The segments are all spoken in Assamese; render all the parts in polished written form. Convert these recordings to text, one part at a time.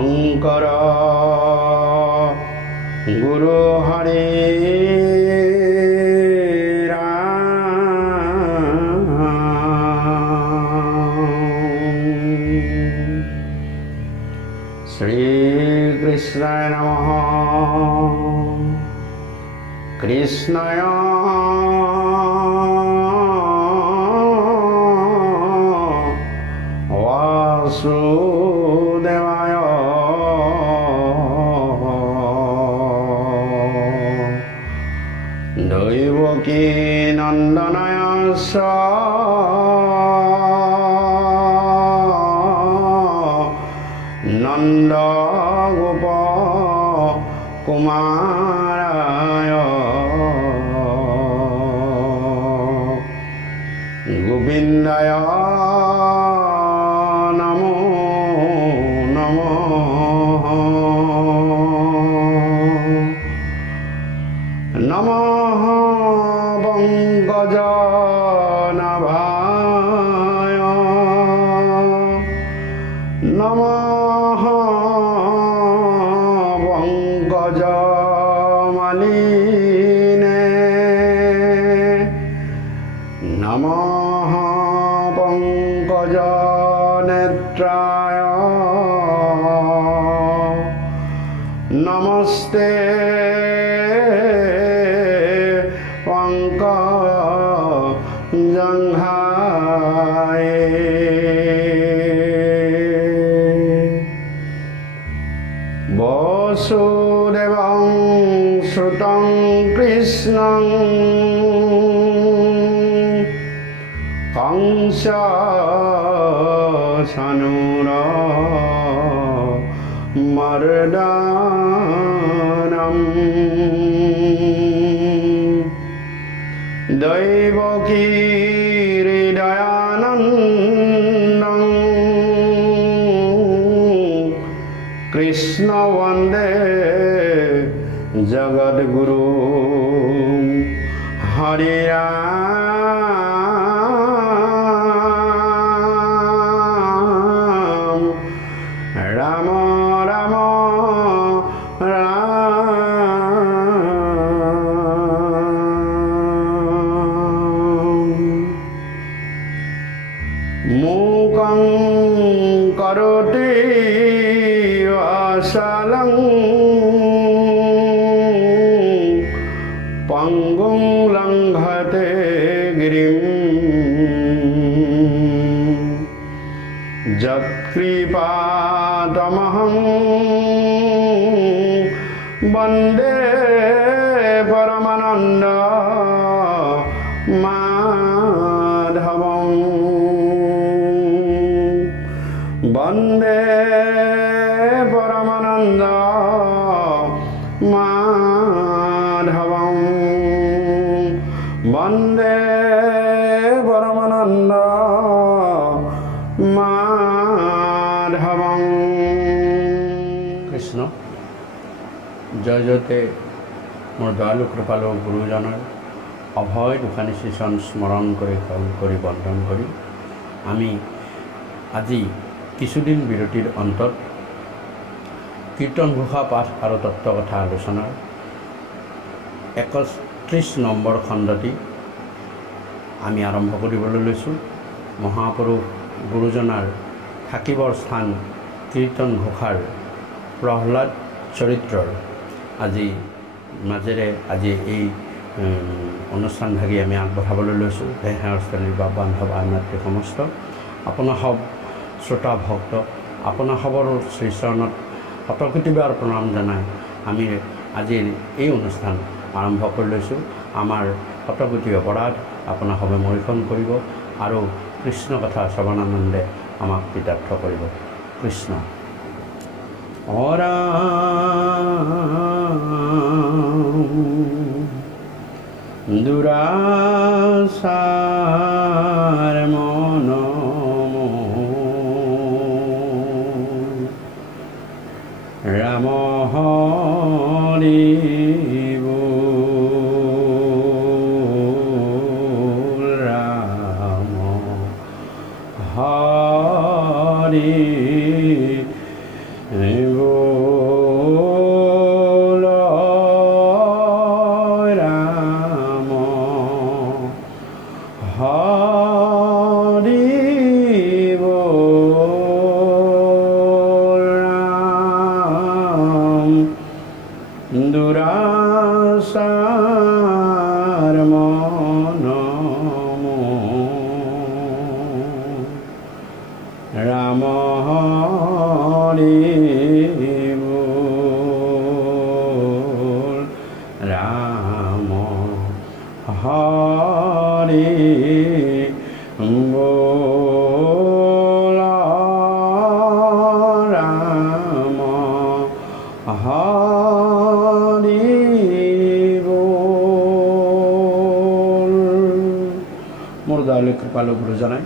शंकर गुरु हरे श्री कृष्णाय नमः। कृष्णाय वासुदेवाय दैवकी नंदनाय नंद गोप कुमाराय गोविंदाय नमो नमः। नमः पंकजनाभाय नमः पंकजमालिने नमः पंकजनेत्राय नमस्ते पंकजंघाय वसुदेवं सुतं कृष्णं कंसचानूरमर्दनम् दैवकी हृदयानन्दं कृष्ण वन्दे जगद्गुरु। हरे राम राम मूकं करोति वाचालं पंगुं लंघते गिरिं यत्कृपातमहं वन्दे परमानन्द माधवं वन्दे परमानन्द माधवं वन्दे परमानन्द माधवं। कृष्ण जय जयते मोर दयालु कृपालु गुरुजनर अभय दुखानी शिशन स्मरण करी बंधन करी आमी আজি কিছুদিন বিৰতিৰ অন্তত কীৰ্তন ঘোষা পাঠ আৰু তত্ত্ব কথা আলোচনাৰ 31 নম্বৰ খণ্ডটি আমি আৰম্ভ কৰিবলৈ লৈছোঁ। মহাপুৰুষ গুৰুজনাৰ থাকিবৰ স্থান কীৰ্তন ঘোষাৰ প্ৰহ্লাদ চৰিত্ৰৰ আজি মাজেৰে আজি এই অনুষ্ঠানভাগি আমি আগবঢ়াবলৈ লৈছোঁ। সেৱাস্থলীৰ বা বান্ধৱ আইমাতৃ সমস্ত আপোনাৰ সব শ্ৰোতা ভক্ত আপোনাৰ খবৰ শ্ৰীচৰণত শতকোটিবাৰ প্ৰণাম জনাই আমি আজিৰ এই অনুষ্ঠান আৰম্ভ কৰি লৈছোঁ। আমাৰ শতকোটি অপৰাধ আপোনাৰ সবে মৰিখন কৰিব আৰু কৃষ্ণ কথা শ্ৰৱণানন্দে আমাক কৃতাৰ্থ কৰিব। কৃষ্ণ দুৰাচাৰ মন ৰাম হৰি বল ৰাম হৰি बोल राम हरि बोल राम दुरासार मन राम हरि बोल राम हरि बोल राम हरि बोल। मोर दयालु कृपालु गुरुजनाय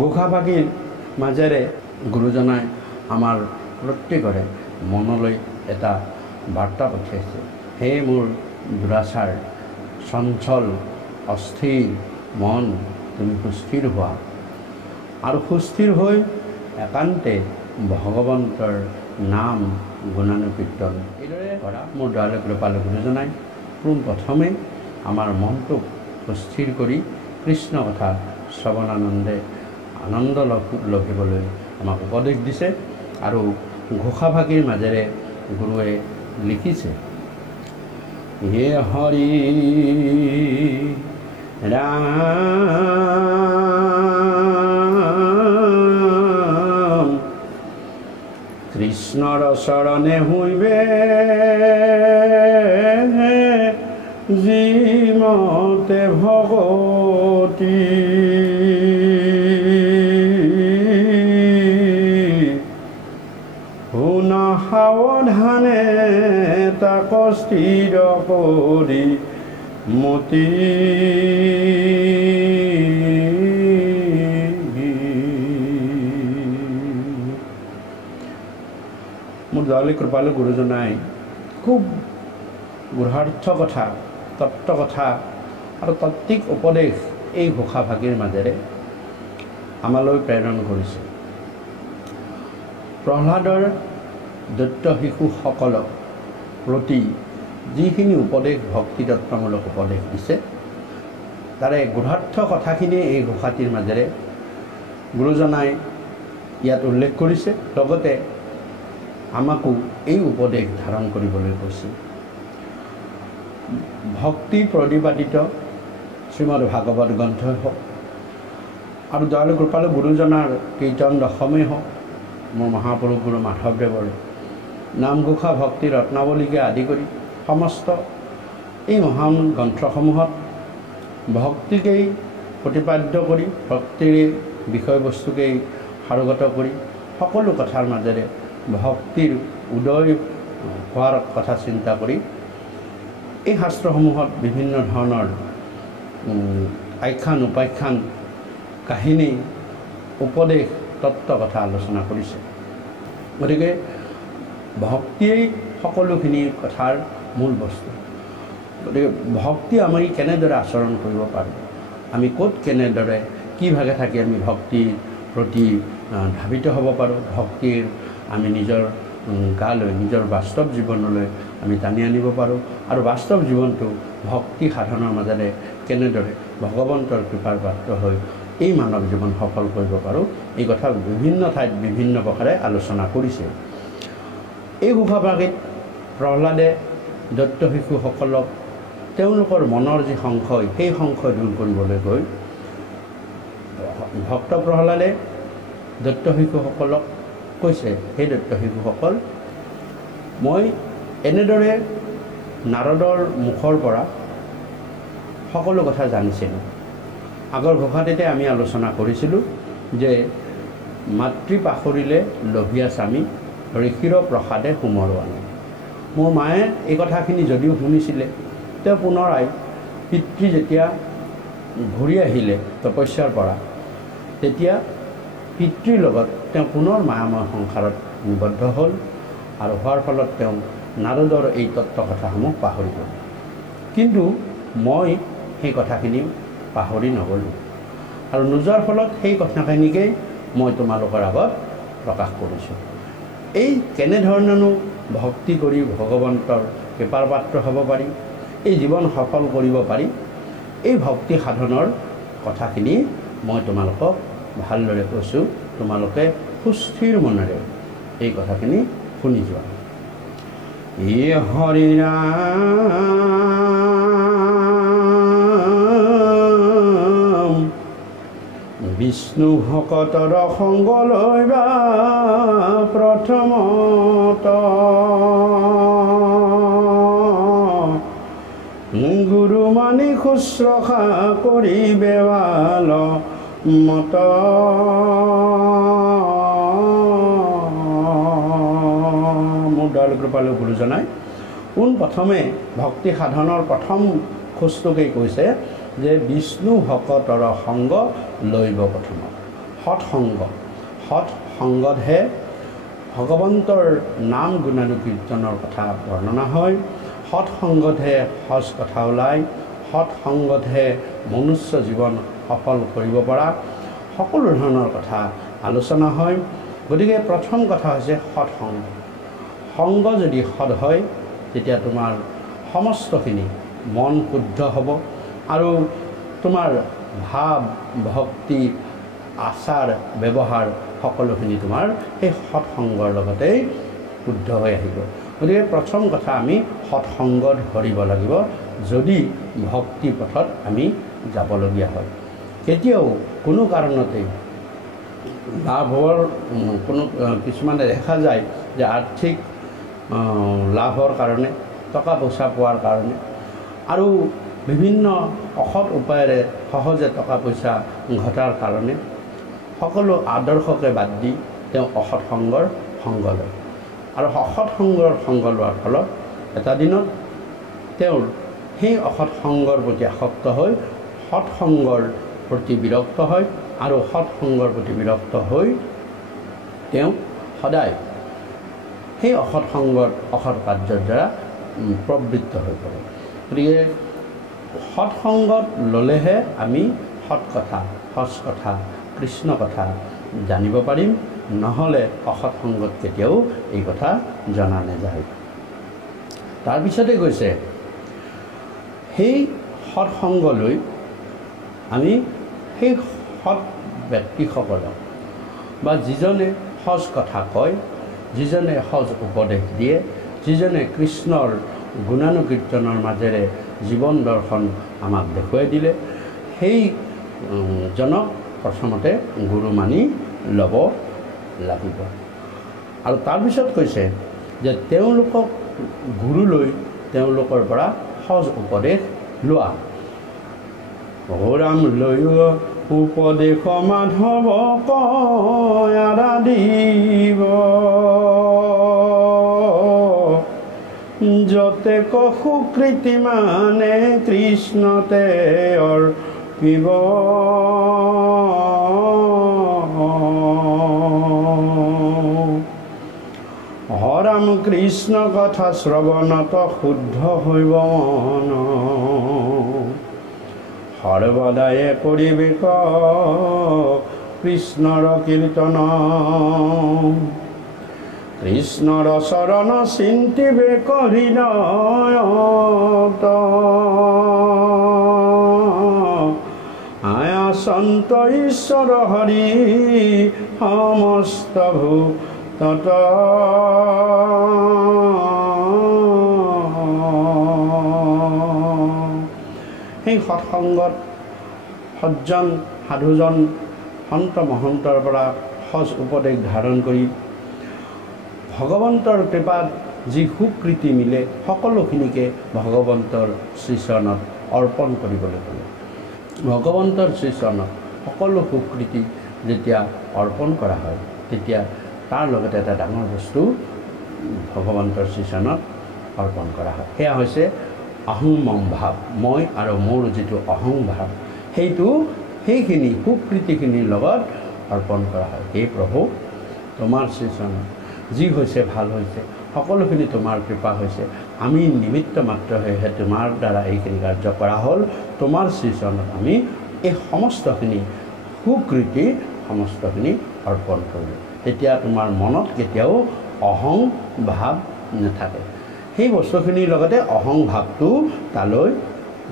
ঘোষাভাগীৰ মাজেৰে গুৰুজনাই আমাৰ প্ৰত্যেকৰে মনলৈ এটা বাৰ্তা পঠিয়াইছে। হে মোৰ দুৰাচাৰ চঞ্চল অস্থিৰ মন, তুমি সুস্থিৰ হোৱা আৰু সুস্থিৰ হৈ একান্তে ভগৱন্তৰ নাম গুণানুকীৰ্তন এইদৰে কৰা। মোৰ দয়ালু কৃপালু গুৰুজনাই পোনপ্ৰথমে আমাৰ মনটোক সুস্থিৰ কৰি কৃষ্ণ কথা শ্ৰৱণানন্দে আনন্দ লভিবলৈ আমাক উপদেশ দিছে আৰু ঘোষাভাগীৰ মাজেৰে গুৰুৱে লিখিছে, হে হৰি ৰাম কৃষ্ণৰ চৰণে শুইবে যিমতে ভগতী শুনা সাৱধানে তাক স্থিৰ কৰি মতি মোৰ দয়ালু কৃপালু গুৰুজনাই খুব গূঢ়াৰ্থ কথা, তত্ত্ব কথা আৰু তাত্ত্বিক উপদেশ এই ঘোষাভাগীৰ মাজেৰে আমালৈ প্ৰেৰণ কৰিছে। প্ৰহ্লাদৰ দৈত্য শিশুসকলক প্ৰতি যিখিনি উপদেশ ভক্তিতত্ত্বমূলক উপদেশ দিছে তাৰে গূঢ়াৰ্থ কথাখিনি এই ঘোষাটিৰ মাজেৰে গুৰুজনাই ইয়াত উল্লেখ কৰিছে, লগতে আমাকো এই উপদেশ ধাৰণ কৰিবলৈ কৈছে। ভক্তি প্ৰতিপাদিত শ্ৰীমদ ভাগৱত গ্ৰন্থই হওক আৰু দয়ালু কৃপালু গুৰুজনাৰ কীৰ্তন দশমেই হওক, মোৰ মহাপুৰুষ গুৰু মাধৱদেৱৰ নামঘোষা ভক্তি ৰত্নাৱলীকে আদি কৰি সমস্ত এই মহান গ্ৰন্থসমূহত ভক্তিকেই প্ৰতিপাদ্য কৰি, ভক্তিৰ বিষয়বস্তুকেই সাৰোগত কৰি, সকলো কথাৰ মাজেৰে ভক্তিৰ উদয় হোৱাৰ কথা চিন্তা কৰি এই শাস্ত্ৰসমূহত বিভিন্ন ধৰণৰ আখ্যান উপাখ্যান কাহিনী উপদেশ তত্ত্ব কথা আলোচনা কৰিছে। গতিকে ভক্তিয়েই সকলোখিনি কথাৰ মূল বস্তু। গতিকে ভক্তি আমি কেনেদৰে আচৰণ কৰিব পাৰোঁ, আমি ক'ত কেনেদৰে কি ভাগে থাকি আমি ভক্তিৰ প্ৰতি ধাবিত হ'ব পাৰোঁ, ভক্তিৰ আমি নিজৰ গালৈ, নিজৰ বাস্তৱ জীৱনলৈ আমি টানি আনিব পাৰোঁ আৰু বাস্তৱ জীৱনটো ভক্তি সাধনৰ মাজেৰে কেনেদৰে ভগৱন্তৰ কৃপাৰ পাত্ৰ হৈ এই মানৱ জীৱন সফল কৰিব পাৰোঁ, এই কথা বিভিন্ন ঠাইত বিভিন্ন প্ৰকাৰে আলোচনা কৰিছে। এই ঘোষাভাগীত প্ৰহ্লাদে দৈত্য শিশুসকলক তেওঁলোকৰ মনৰ যি সংশয়, সেই সংশয় দূৰ কৰিবলৈ গৈ ভক্ত প্ৰহ্লাদে দৈত্য শিশুসকলক কৈছে, সেই দৈত্য শিশুসকল, মই এনেদৰে নাৰদৰ মুখৰ পৰা সকলো কথা জানিছিলোঁ। আগৰ ঘোষাটিতে আমি আলোচনা কৰিছিলোঁ যে মাতৃ পাহৰিলে লভিয়া স্বামী, ঋষিৰ প্ৰসাদে সুমৰোৱা নাই। মোৰ মায়ে এই কথাখিনি যদিও শুনিছিলে, তেওঁ পুনৰাই পিতৃ যেতিয়া ঘূৰি আহিলে তপস্যাৰ পৰা, তেতিয়া পিতৃৰ লগত তেওঁ পুনৰ মায়াময় সংসাৰত নিবদ্ধ হ'ল আৰু হোৱাৰ ফলত তেওঁ নাৰদৰ এই তত্ত্ব কথাসমূহ পাহৰি গ'ল। কিন্তু মই সেই কথাখিনি পাহৰি নগ'লোঁ আৰু নোযোৱাৰ ফলত সেই কথাখিনিকেই মই তোমালোকৰ আগত প্ৰকাশ কৰিছোঁ। এই কেনেধৰণেনো ভক্তি কৰি ভগৱন্তৰ কৃপাৰ পাত্ৰ হ'ব পাৰি, এই জীৱন সফল কৰিব পাৰি, এই ভক্তি সাধনৰ কথাখিনি মই তোমালোকক ভালদৰে কৈছোঁ। তোমালোকে সুস্থিৰ মনেৰে এই কথাখিনি শুনি যোৱা। ই হৰি ৰাম বিষ্ণু ভকতৰ সংগ লৈবা প্ৰথমত, গুৰু মানি শুশ্ৰূষা কৰিবে ভাল মত, মোৰ দয়ালু কৃপালু গুৰুজনাই পোনপ্ৰথমে ভক্তি সাধনৰ প্ৰথম খোজটোকেই কৈছে যে বিষ্ণু ভকতৰ সংগ লৈব প্ৰথমত। সৎ সংগতহে ভগৱন্তৰ নাম গুণানুকীৰ্তনৰ কথা বৰ্ণনা হয়, সৎসংগতহে সজ কথা ওলায়, সৎসংগতহে মনুষ্য জীৱন সফল কৰিব পৰা সকলো ধৰণৰ কথা আলোচনা হয়। গতিকে প্ৰথম কথা হৈছে সৎসংগ। সংগ যদি সৎ হয় তেতিয়া তোমাৰ সমস্তখিনি মন শুদ্ধ হ'ব আৰু তোমাৰ ভাৱ ভক্তি আচাৰ ব্যৱহাৰ সকলোখিনি তোমাৰ সেই সৎসংগৰ লগতেই শুদ্ধ হৈ আহিব। গতিকে প্ৰথম কথা আমি সৎসংগ ধৰিব লাগিব যদি ভক্তি পথত আমি যাবলগীয়া হয়। কেতিয়াও কোনো কাৰণতেই লাভৰ কোনো কিছুমানে দেখা যায় যে আৰ্থিক লাভৰ কাৰণে, টকা পইচা পোৱাৰ কাৰণে আৰু বিভিন্ন অসৎ উপায়েৰে সহজে টকা পইচা ঘটাৰ কাৰণে সকলো আদৰ্শকে বাদ দি তেওঁ অসৎ সংগৰ সংগ লয় আৰু অসৎ সংগৰ সংগ লোৱাৰ ফলত এটা দিনত তেওঁৰ সেই অসৎ সংগৰ প্ৰতি আসক্ত হৈ সৎসংগৰ প্ৰতি বিৰক্ত হয় আৰু সৎসংগৰ প্ৰতি বিৰক্ত হৈ তেওঁ সদায় সেই অসৎ সংগৰ অসৎ কাৰ্যৰ দ্বাৰা প্ৰবৃত্ত হৈ পৰে। গতিকে সৎসংগত ল'লেহে আমি সৎ কথা, সঁচ কথা, কৃষ্ণ কথা জানিব পাৰিম, নহ'লে অসৎ সংগত কেতিয়াও এই কথা জনা নাযায়। তাৰপিছতে কৈছে সেই সৎসংগ লৈ আমি সেই সৎ ব্যক্তিসকলক বা যিজনে সজ কথা কয়, যিজনে সজ উপদেশ দিয়ে, যিজনে কৃষ্ণৰ গুণানুকীৰ্তনৰ মাজেৰে জীৱন দৰ্শন আমাক দেখুৱাই দিলে, সেইজনক প্ৰথমতে গুৰু মানি ল'ব লাগিব। আৰু তাৰপিছত কৈছে যে তেওঁলোকক গুৰু লৈ তেওঁলোকৰ পৰা সজ উপদেশ লোৱা। ৰাম লৈ উপদেশ মাধৱ কয় আৰাধিব, যতে সুকৃতি মানে কৃষ্ণতে অৰ্পিব, হৰাম কৃষ্ণ কথা শ্ৰৱণত শুদ্ধ হৈব মন, সৰ্বদায়ে পৰিবেশ কৃষ্ণৰ কীৰ্তন, কৃষ্ণৰ চৰণ চিন্তিবে হৃদয়ত, আয়া সন্ত ঈশ্বৰ হৰি সমস্ত ভূতত, সেই সৎসংগত সজ্জন সাধুজন সন্ত মহন্তৰ পৰা সজ উপদেশ ধাৰণ কৰি ভগৱন্তৰ কৃপাত যি সুকৃতি মিলে সকলোখিনিকে ভগৱন্তৰ শ্ৰীচৰণত অৰ্পণ কৰিবলৈ ক'লে। ভগৱন্তৰ শ্ৰীচৰণত সকলো সুকৃতি যেতিয়া অৰ্পণ কৰা হয় তেতিয়া তাৰ লগতে এটা ডাঙৰ বস্তু ভগৱন্তৰ শ্ৰীচৰণত অৰ্পণ কৰা হয়, সেয়া হৈছে অহং মম ভাৱ। মই আৰু মোৰ যিটো অহং ভাৱ সেইখিনি সুকৃতিখিনিৰ লগত অৰ্পণ কৰা হয়। এই প্ৰভু তোমাৰ শ্ৰীচৰণত যি হৈছে ভাল হৈছে, সকলোখিনি তোমাৰ কৃপা হৈছে, আমি নিমিত্ত মাত্ৰ হৈহে তোমাৰ দ্বাৰা এইখিনি কাৰ্য কৰা হ'ল, তোমাৰ শ্ৰীচৰণত আমি এই সমস্তখিনি সুকৃতি সমস্তখিনি অৰ্পণ কৰিলোঁ। তেতিয়া তোমাৰ মনত কেতিয়াও অহং ভাৱ নাথাকে। সেই বস্তুখিনিৰ লগতে অহং ভাৱটো তালৈ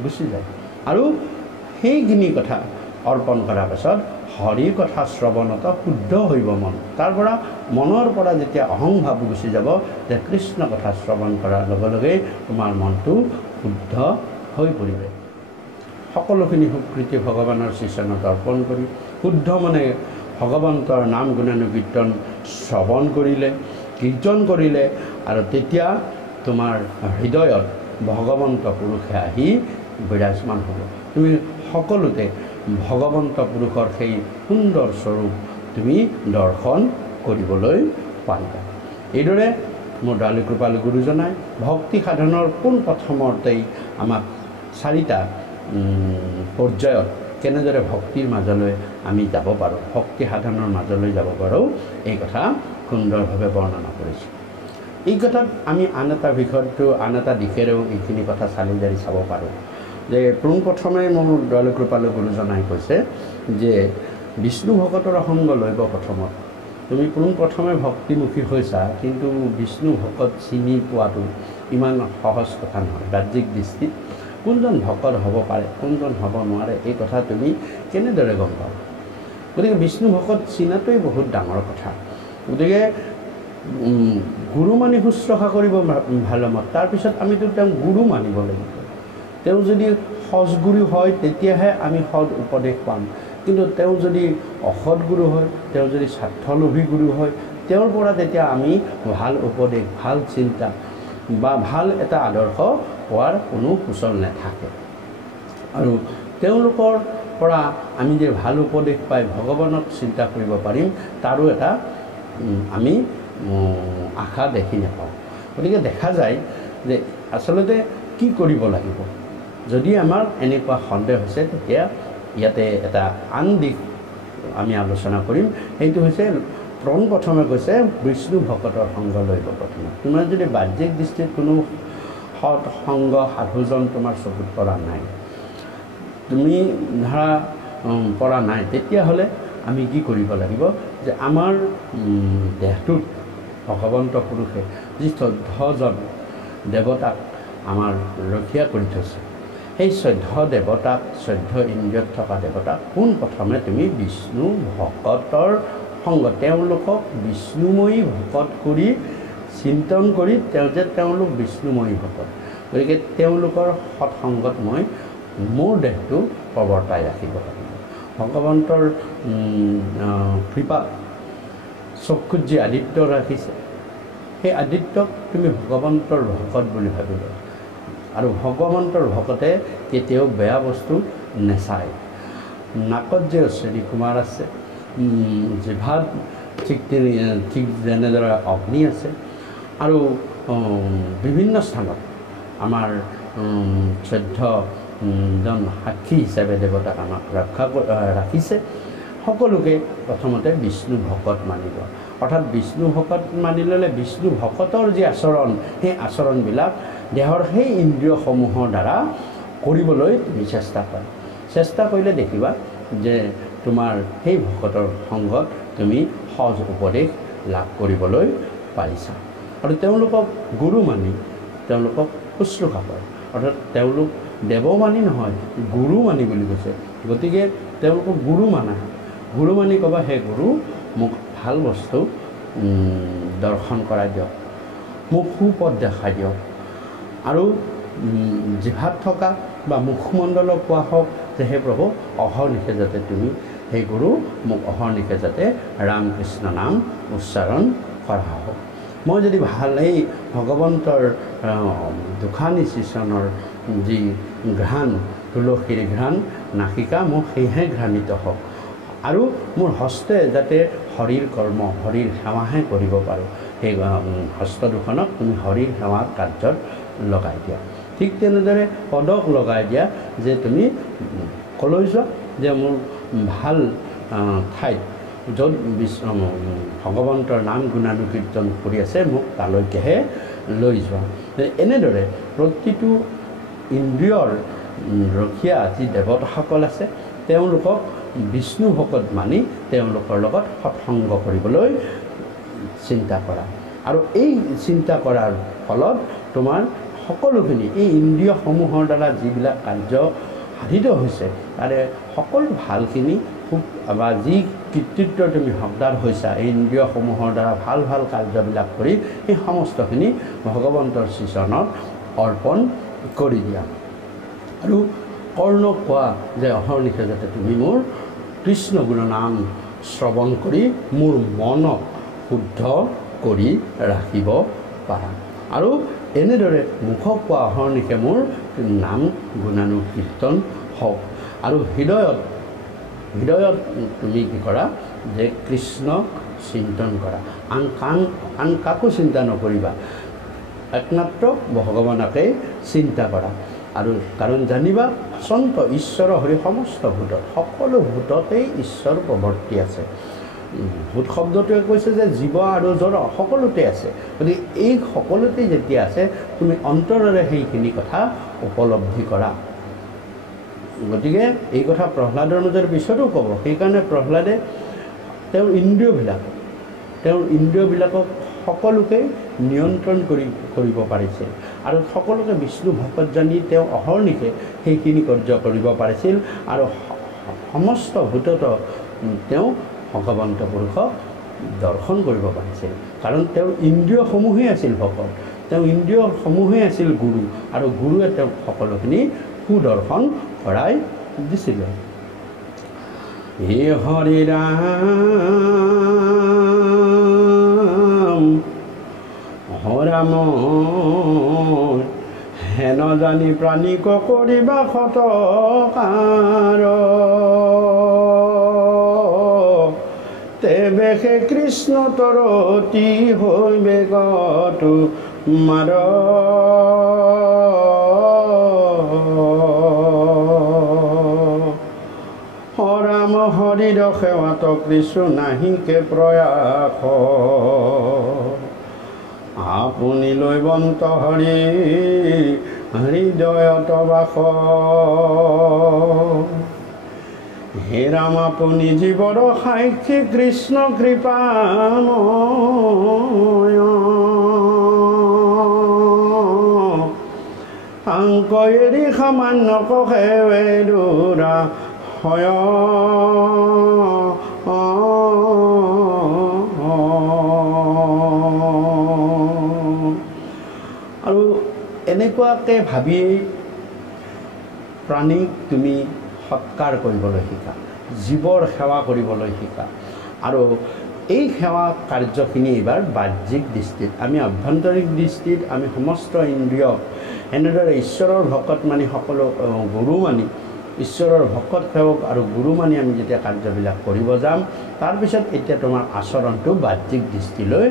গুচি যায় আৰু সেইখিনি কথা অৰ্পণ কৰাৰ পাছত হৰিৰ কথা শ্ৰৱণত শুদ্ধ হইব মন। তাৰ পৰা মনৰ পৰা যেতিয়া অহং ভাৱ গুচি যাব, যে কৃষ্ণ কথা শ্ৰৱণ কৰাৰ লগে লগে তোমাৰ মনটো শুদ্ধ হৈ পৰিব। সকলোখিনি সুকৃতি ভগৱানৰ শ্ৰীচৰণত অৰ্পণ কৰি শুদ্ধ মনে ভগৱন্তৰ নাম গুণানুকীৰ্তন শ্ৰৱণ কৰিলে, কীৰ্তন কৰিলে, আৰু তেতিয়া তোমাৰ হৃদয়ত ভগৱন্ত পুৰুষে আহি বিৰাজমান হ'ব। তুমি সকলোতে ভগৱন্ত পুৰুষৰ সেই সুন্দৰ স্বৰূপ তুমি দৰ্শন কৰিবলৈ পাৰিবা। এইদৰে মোৰ দয়ালু কৃপালু গুৰুজনাই ভক্তি সাধনৰ পোনপ্ৰথমতেই আমাক 4টা পৰ্যায়ত কেনেদৰে ভক্তিৰ মাজলৈ আমি যাব পাৰোঁ, ভক্তি সাধনৰ মাজলৈ যাব পাৰোঁ, এই কথা সুন্দৰভাৱে বৰ্ণনা কৰিছোঁ। এই কথাত আমি আন এটা বিষয়টো আন এটা দিশেৰেও এইখিনি কথা চালি জাৰি চাব পাৰোঁ যে পোনপ্ৰথমে মোৰ দয়ালু কৃপালু গুৰুজনাই কৈছে যে বিষ্ণু ভকতৰ সংগ লৈব। প্ৰথমত তুমি পোনপ্ৰথমে ভক্তিমুখী হৈছা, কিন্তু বিষ্ণু ভকত চিনি পোৱাটো ইমান সহজ কথা নহয়। বাহ্যিক দৃষ্টিত কোনজন ভকত হ'ব পাৰে, কোনজন হ'ব নোৱাৰে, এই কথা তুমি কেনেদৰে গম পাবা? গতিকে বিষ্ণু ভকত চিনাটোৱেই বহুত ডাঙৰ কথা। গতিকে গুৰু মানি শুশ্ৰূষা কৰিব ভাল মত, তাৰপিছত আমিতো তেওঁক গুৰু মানিব লাগিব। তেওঁ যদি সৎগুৰু হয় তেতিয়াহে আমি সৎ উপদেশ পাম, কিন্তু তেওঁ যদি অসৎ গুৰু হয়, তেওঁ যদি স্বাৰ্থলোভী গুৰু হয়, তেওঁৰ পৰা তেতিয়া আমি ভাল উপদেশ, ভাল চিন্তা বা ভাল এটা আদৰ্শ পোৱাৰ কোনো সুচল নাথাকে। আৰু তেওঁলোকৰ পৰা আমি যে ভাল উপদেশ পাই ভগৱানক চিন্তা কৰিব পাৰিম, তাৰো এটা আমি আশা দেখি নাপাওঁ। গতিকে দেখা যায় যে আচলতে কি কৰিব লাগিব। যদি আমাৰ এনেকুৱা সন্দেহ হৈছে, তেতিয়া ইয়াতে এটা আন দিশ আমি আলোচনা কৰিম। সেইটো হৈছে পোনপ্ৰথমে কৈছে বিষ্ণু ভকতৰ সংগ লৈব। প্ৰথমে তোমাৰ যদি বাহ্যিক দৃষ্টিত কোনো সৎ সংগ সাধুজন তোমাৰ চকুত পৰা নাই, তুমি ধৰা পৰা নাই, তেতিয়াহ'লে আমি কি কৰিব লাগিব যে আমাৰ দেহটোত ভগৱন্ত পুৰুষে যি 14জন দেৱতাক আমাৰ ৰক্ষা কৰি থৈছে, সেই 14 দেৱতাক, 14 ইন্দ্ৰিয়ত থকা দেৱতাক পোনপ্ৰথমে তুমি বিষ্ণু ভকতৰ সংগ, তেওঁলোকক বিষ্ণুময়ী ভকত কৰি চিন্তন কৰি তেওঁলোক বিষ্ণুময়ী ভকত, গতিকে তেওঁলোকৰ সৎসংগত মই মোৰ দেহটো প্ৰৱৰ্তাই ৰাখিব লাগিব। ভগৱন্তৰ কৃপাত চক্ষুত যি আদিত্য ৰাখিছে, সেই আদিত্যক তুমি ভগৱন্তৰ ভকত বুলি ভাবিবা। আৰু ভগৱন্তৰ ভকতে কেতিয়াও বেয়া বস্তু নেচায়। নাকত যে অশ্বিনী কুমাৰ আছে, জিভাত ঠিক যেনেদৰে অগ্নি আছে, আৰু বিভিন্ন স্থানত আমাৰ 14জন সাক্ষী হিচাপে দেৱতাক আমাক ৰাখিছে। সকলোকে প্ৰথমতে বিষ্ণু ভকত মানিব। অৰ্থাৎ বিষ্ণু ভকত মানি ল'লে বিষ্ণু ভকতৰ যি আচৰণ, সেই আচৰণবিলাক দেহৰ সেই ইন্দ্ৰিয়সমূহৰ দ্বাৰা কৰিবলৈ তুমি চেষ্টা কৰা। চেষ্টা কৰিলে দেখিবা যে তোমাৰ সেই ভকতৰ সংগত তুমি সজ উপদেশ লাভ কৰিবলৈ পাৰিছা। আৰু তেওঁলোকক গুৰু মানি তেওঁলোকক শুশ্ৰূষা কৰে। অৰ্থাৎ তেওঁলোক দেৱ মানি নহয়, গুৰু মানি বুলি কৈছে। গতিকে তেওঁলোকক গুৰু মানা, গুৰু মানি ক'বা, হে গুৰু মোক ভাল বস্তু দৰ্শন কৰাই দিয়ক, মোক সুপথ দেখাই দিয়ক, আৰু জিভাত থকা বা মুখমণ্ডলক কোৱা হওক যে হে প্ৰভু অহৰ্নিশে যাতে তুমি সেই গুৰু মোক অহৰ্নিশে যাতে ৰাম কৃষ্ণ নাম উচ্চাৰণ কৰা হওক। মই যদি ভাল এই ভগৱন্তৰ দুখানি শ্ৰীচৰণৰ যি ঘ্ৰাণ, তুলসীৰ ঘ্ৰাণ নাসিকা, মোক সেয়েহে ঘ্ৰাণিত হওক, আৰু মোৰ হস্তে যাতে হৰিৰ কৰ্ম, হৰিৰ সেৱাহে কৰিব পাৰোঁ। সেই হস্ত দুখনক তুমি হৰিৰ সেৱা কাৰ্যত লগাই দিয়া। ঠিক তেনেদৰে পদক লগাই দিয়া যে তুমি ক'লৈ যোৱা, যে মোৰ ভাল ঠাইত য'ত ভগৱন্তৰ নাম গুণানুকীৰ্তন কৰি আছে, মোক তালৈকেহে লৈ যোৱা। এনেদৰে প্ৰতিটো ইন্দ্ৰিয়ৰ ৰখীয়া যি দেৱতাসকল আছে, তেওঁলোকক বিষ্ণু ভকত মানি তেওঁলোকৰ লগত সৎসংগ কৰিবলৈ চিন্তা কৰা। আৰু এই চিন্তা কৰাৰ ফলত তোমাৰ সকলোখিনি এই ইন্দ্ৰিয়সমূহৰ দ্বাৰা যিবিলাক কাৰ্য সাধিত হৈছে তাৰে সকলো ভালখিনি খুব বা যি কৃতিত্ব তুমি হকদাৰ হৈছা এই ইন্দ্ৰিয়সমূহৰ দ্বাৰা ভাল ভাল কাৰ্যবিলাক কৰি এই সমস্তখিনি ভগৱন্তৰ শ্ৰীচৰণত অৰ্পণ কৰি দিয়া। আৰু কৰ্ণক কোৱা যে অহৰ্নিশে যাতে তুমি মোৰ কৃষ্ণ গুণ নাম শ্ৰৱণ কৰি মোৰ মনক শুদ্ধ কৰি ৰাখিব পাৰা। আৰু এনেদৰে মুখক কোৱা অহৰ্নিশে মোৰ নাম গুণানুকীৰ্তন হওক। আৰু হৃদয়ত তুমি কি কৰা যে কৃষ্ণক চিন্তন কৰা, আন কাকো চিন্তা নকৰিবা, একমাত্ৰ ভগৱানকেই চিন্তা কৰা। আৰু কাৰণ জানিবা সন্ত ঈশ্বৰ হৰি সমস্ত ভূতত, সকলো ভূততেই ঈশ্বৰ প্ৰৱৰ্তি আছে। ভূত শব্দটোৱে কৈছে যে জীৱ আৰু জড় সকলোতে আছে। গতিকে এই সকলোতে যেতিয়া আছে তুমি অন্তৰেৰে সেইখিনি কথা উপলব্ধি কৰা। গতিকে এই কথা প্ৰহ্লাদৰ মাজৰ পিছতো ক'ব। সেইকাৰণে প্ৰহ্লাদে তেওঁৰ ইন্দ্ৰিয়বিলাকক সকলোকে নিয়ন্ত্ৰণ কৰিব পাৰিছিল আৰু সকলোকে বিষ্ণু ভকত জানি তেওঁ অহৰ্নিশে সেইখিনি কাৰ্য কৰিব পাৰিছিল। আৰু সমস্ত ভূতত তেওঁ ভগৱন্ত পুৰুষক দৰ্শন কৰিব পাৰিছিল, কাৰণ তেওঁৰ ইন্দ্ৰিয়সমূহেই আছিল ভকত, তেওঁ ইন্দ্ৰিয়সমূহেই আছিল গুৰু, আৰু গুৰুৱে তেওঁক সকলোখিনি সুদৰ্শন কৰাই দিছিলে। হে হৰি ৰাম হৰাম হেন জানি প্ৰাণীক কৰিবা সৎকাৰ, তেবে হে কৃষ্ণ তৰতি হৈবে গতো মাৰ। হৰাম হৰিৰ সেৱাত কৃষ্ণ নাহিকে প্ৰয়াস, আপুনি লৈবন্ত হৰি হৃদয়ত বাস। হে ৰাম আপুনি জীৱৰ সাক্ষী কৃষ্ণ কৃপাময়, আংক এৰি সামান্য কহে দূৰা হয়। আৰু এনেকুৱাকৈ ভাবিয়েই প্ৰাণীক তুমি সৎকাৰ কৰিবলৈ শিকা, জীৱৰ সেৱা কৰিবলৈ শিকা। আৰু এই সেৱা কাৰ্যখিনি এইবাৰ বাহ্যিক দৃষ্টিত, আমি আভ্যন্তৰিক দৃষ্টিত আমি সমস্ত ইন্দ্ৰিয় এনেদৰে ঈশ্বৰৰ ভকত মানি সকলো গুৰু মানি ঈশ্বৰৰ ভকত সেৱক আৰু গুৰু মানি আমি যেতিয়া কাৰ্যবিলাক কৰিব যাম, তাৰপিছত এতিয়া তোমাৰ আচৰণটো বাহ্যিক দৃষ্টিলৈ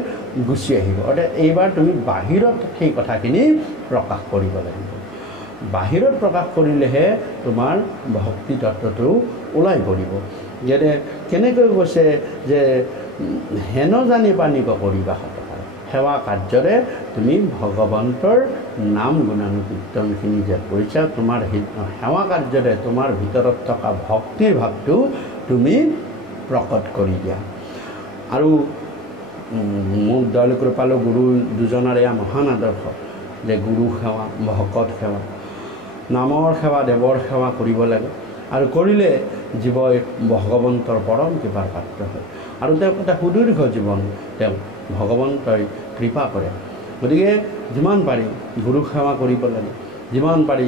গুচি আহিব। অৰ্থাৎ এইবাৰ তুমি বাহিৰত সেই কথাখিনি প্ৰকাশ কৰিব লাগিব। বাহিৰত প্ৰকাশ কৰিলেহে তোমাৰ ভক্তি তত্ত্বটো ওলাই পৰিব। যেনে কেনেকৈ কৈছে যে হেন জানি পানীক কৰিবা সৎকাৰ, সেৱা কাৰ্যৰে তুমি ভগৱন্তৰ নাম গুণানুকীৰ্তনখিনি যে কৰিছা, তোমাৰ সেৱা কাৰ্যৰে তোমাৰ ভিতৰত থকা ভক্তিৰ ভাৱটো তুমি প্ৰকট কৰি দিয়া। আৰু মোৰ দয়ালু কৃপালু গুৰু দুজনাৰ এয়া মহান আদৰ্শ যে গুৰু সেৱা, ভকত সেৱা, নামৰ সেৱা, দেৱৰ সেৱা কৰিব লাগে। আৰু কৰিলে জীৱই ভগৱন্তৰ পৰম কৃপাৰ পাত্ৰ হয়। আৰু তেওঁক এটা সুদীৰ্ঘ জীৱন তেওঁ ভগৱন্তই কৃপা কৰে। গতিকে যিমান পাৰি গুৰু সেৱা কৰিব লাগে, যিমান পাৰি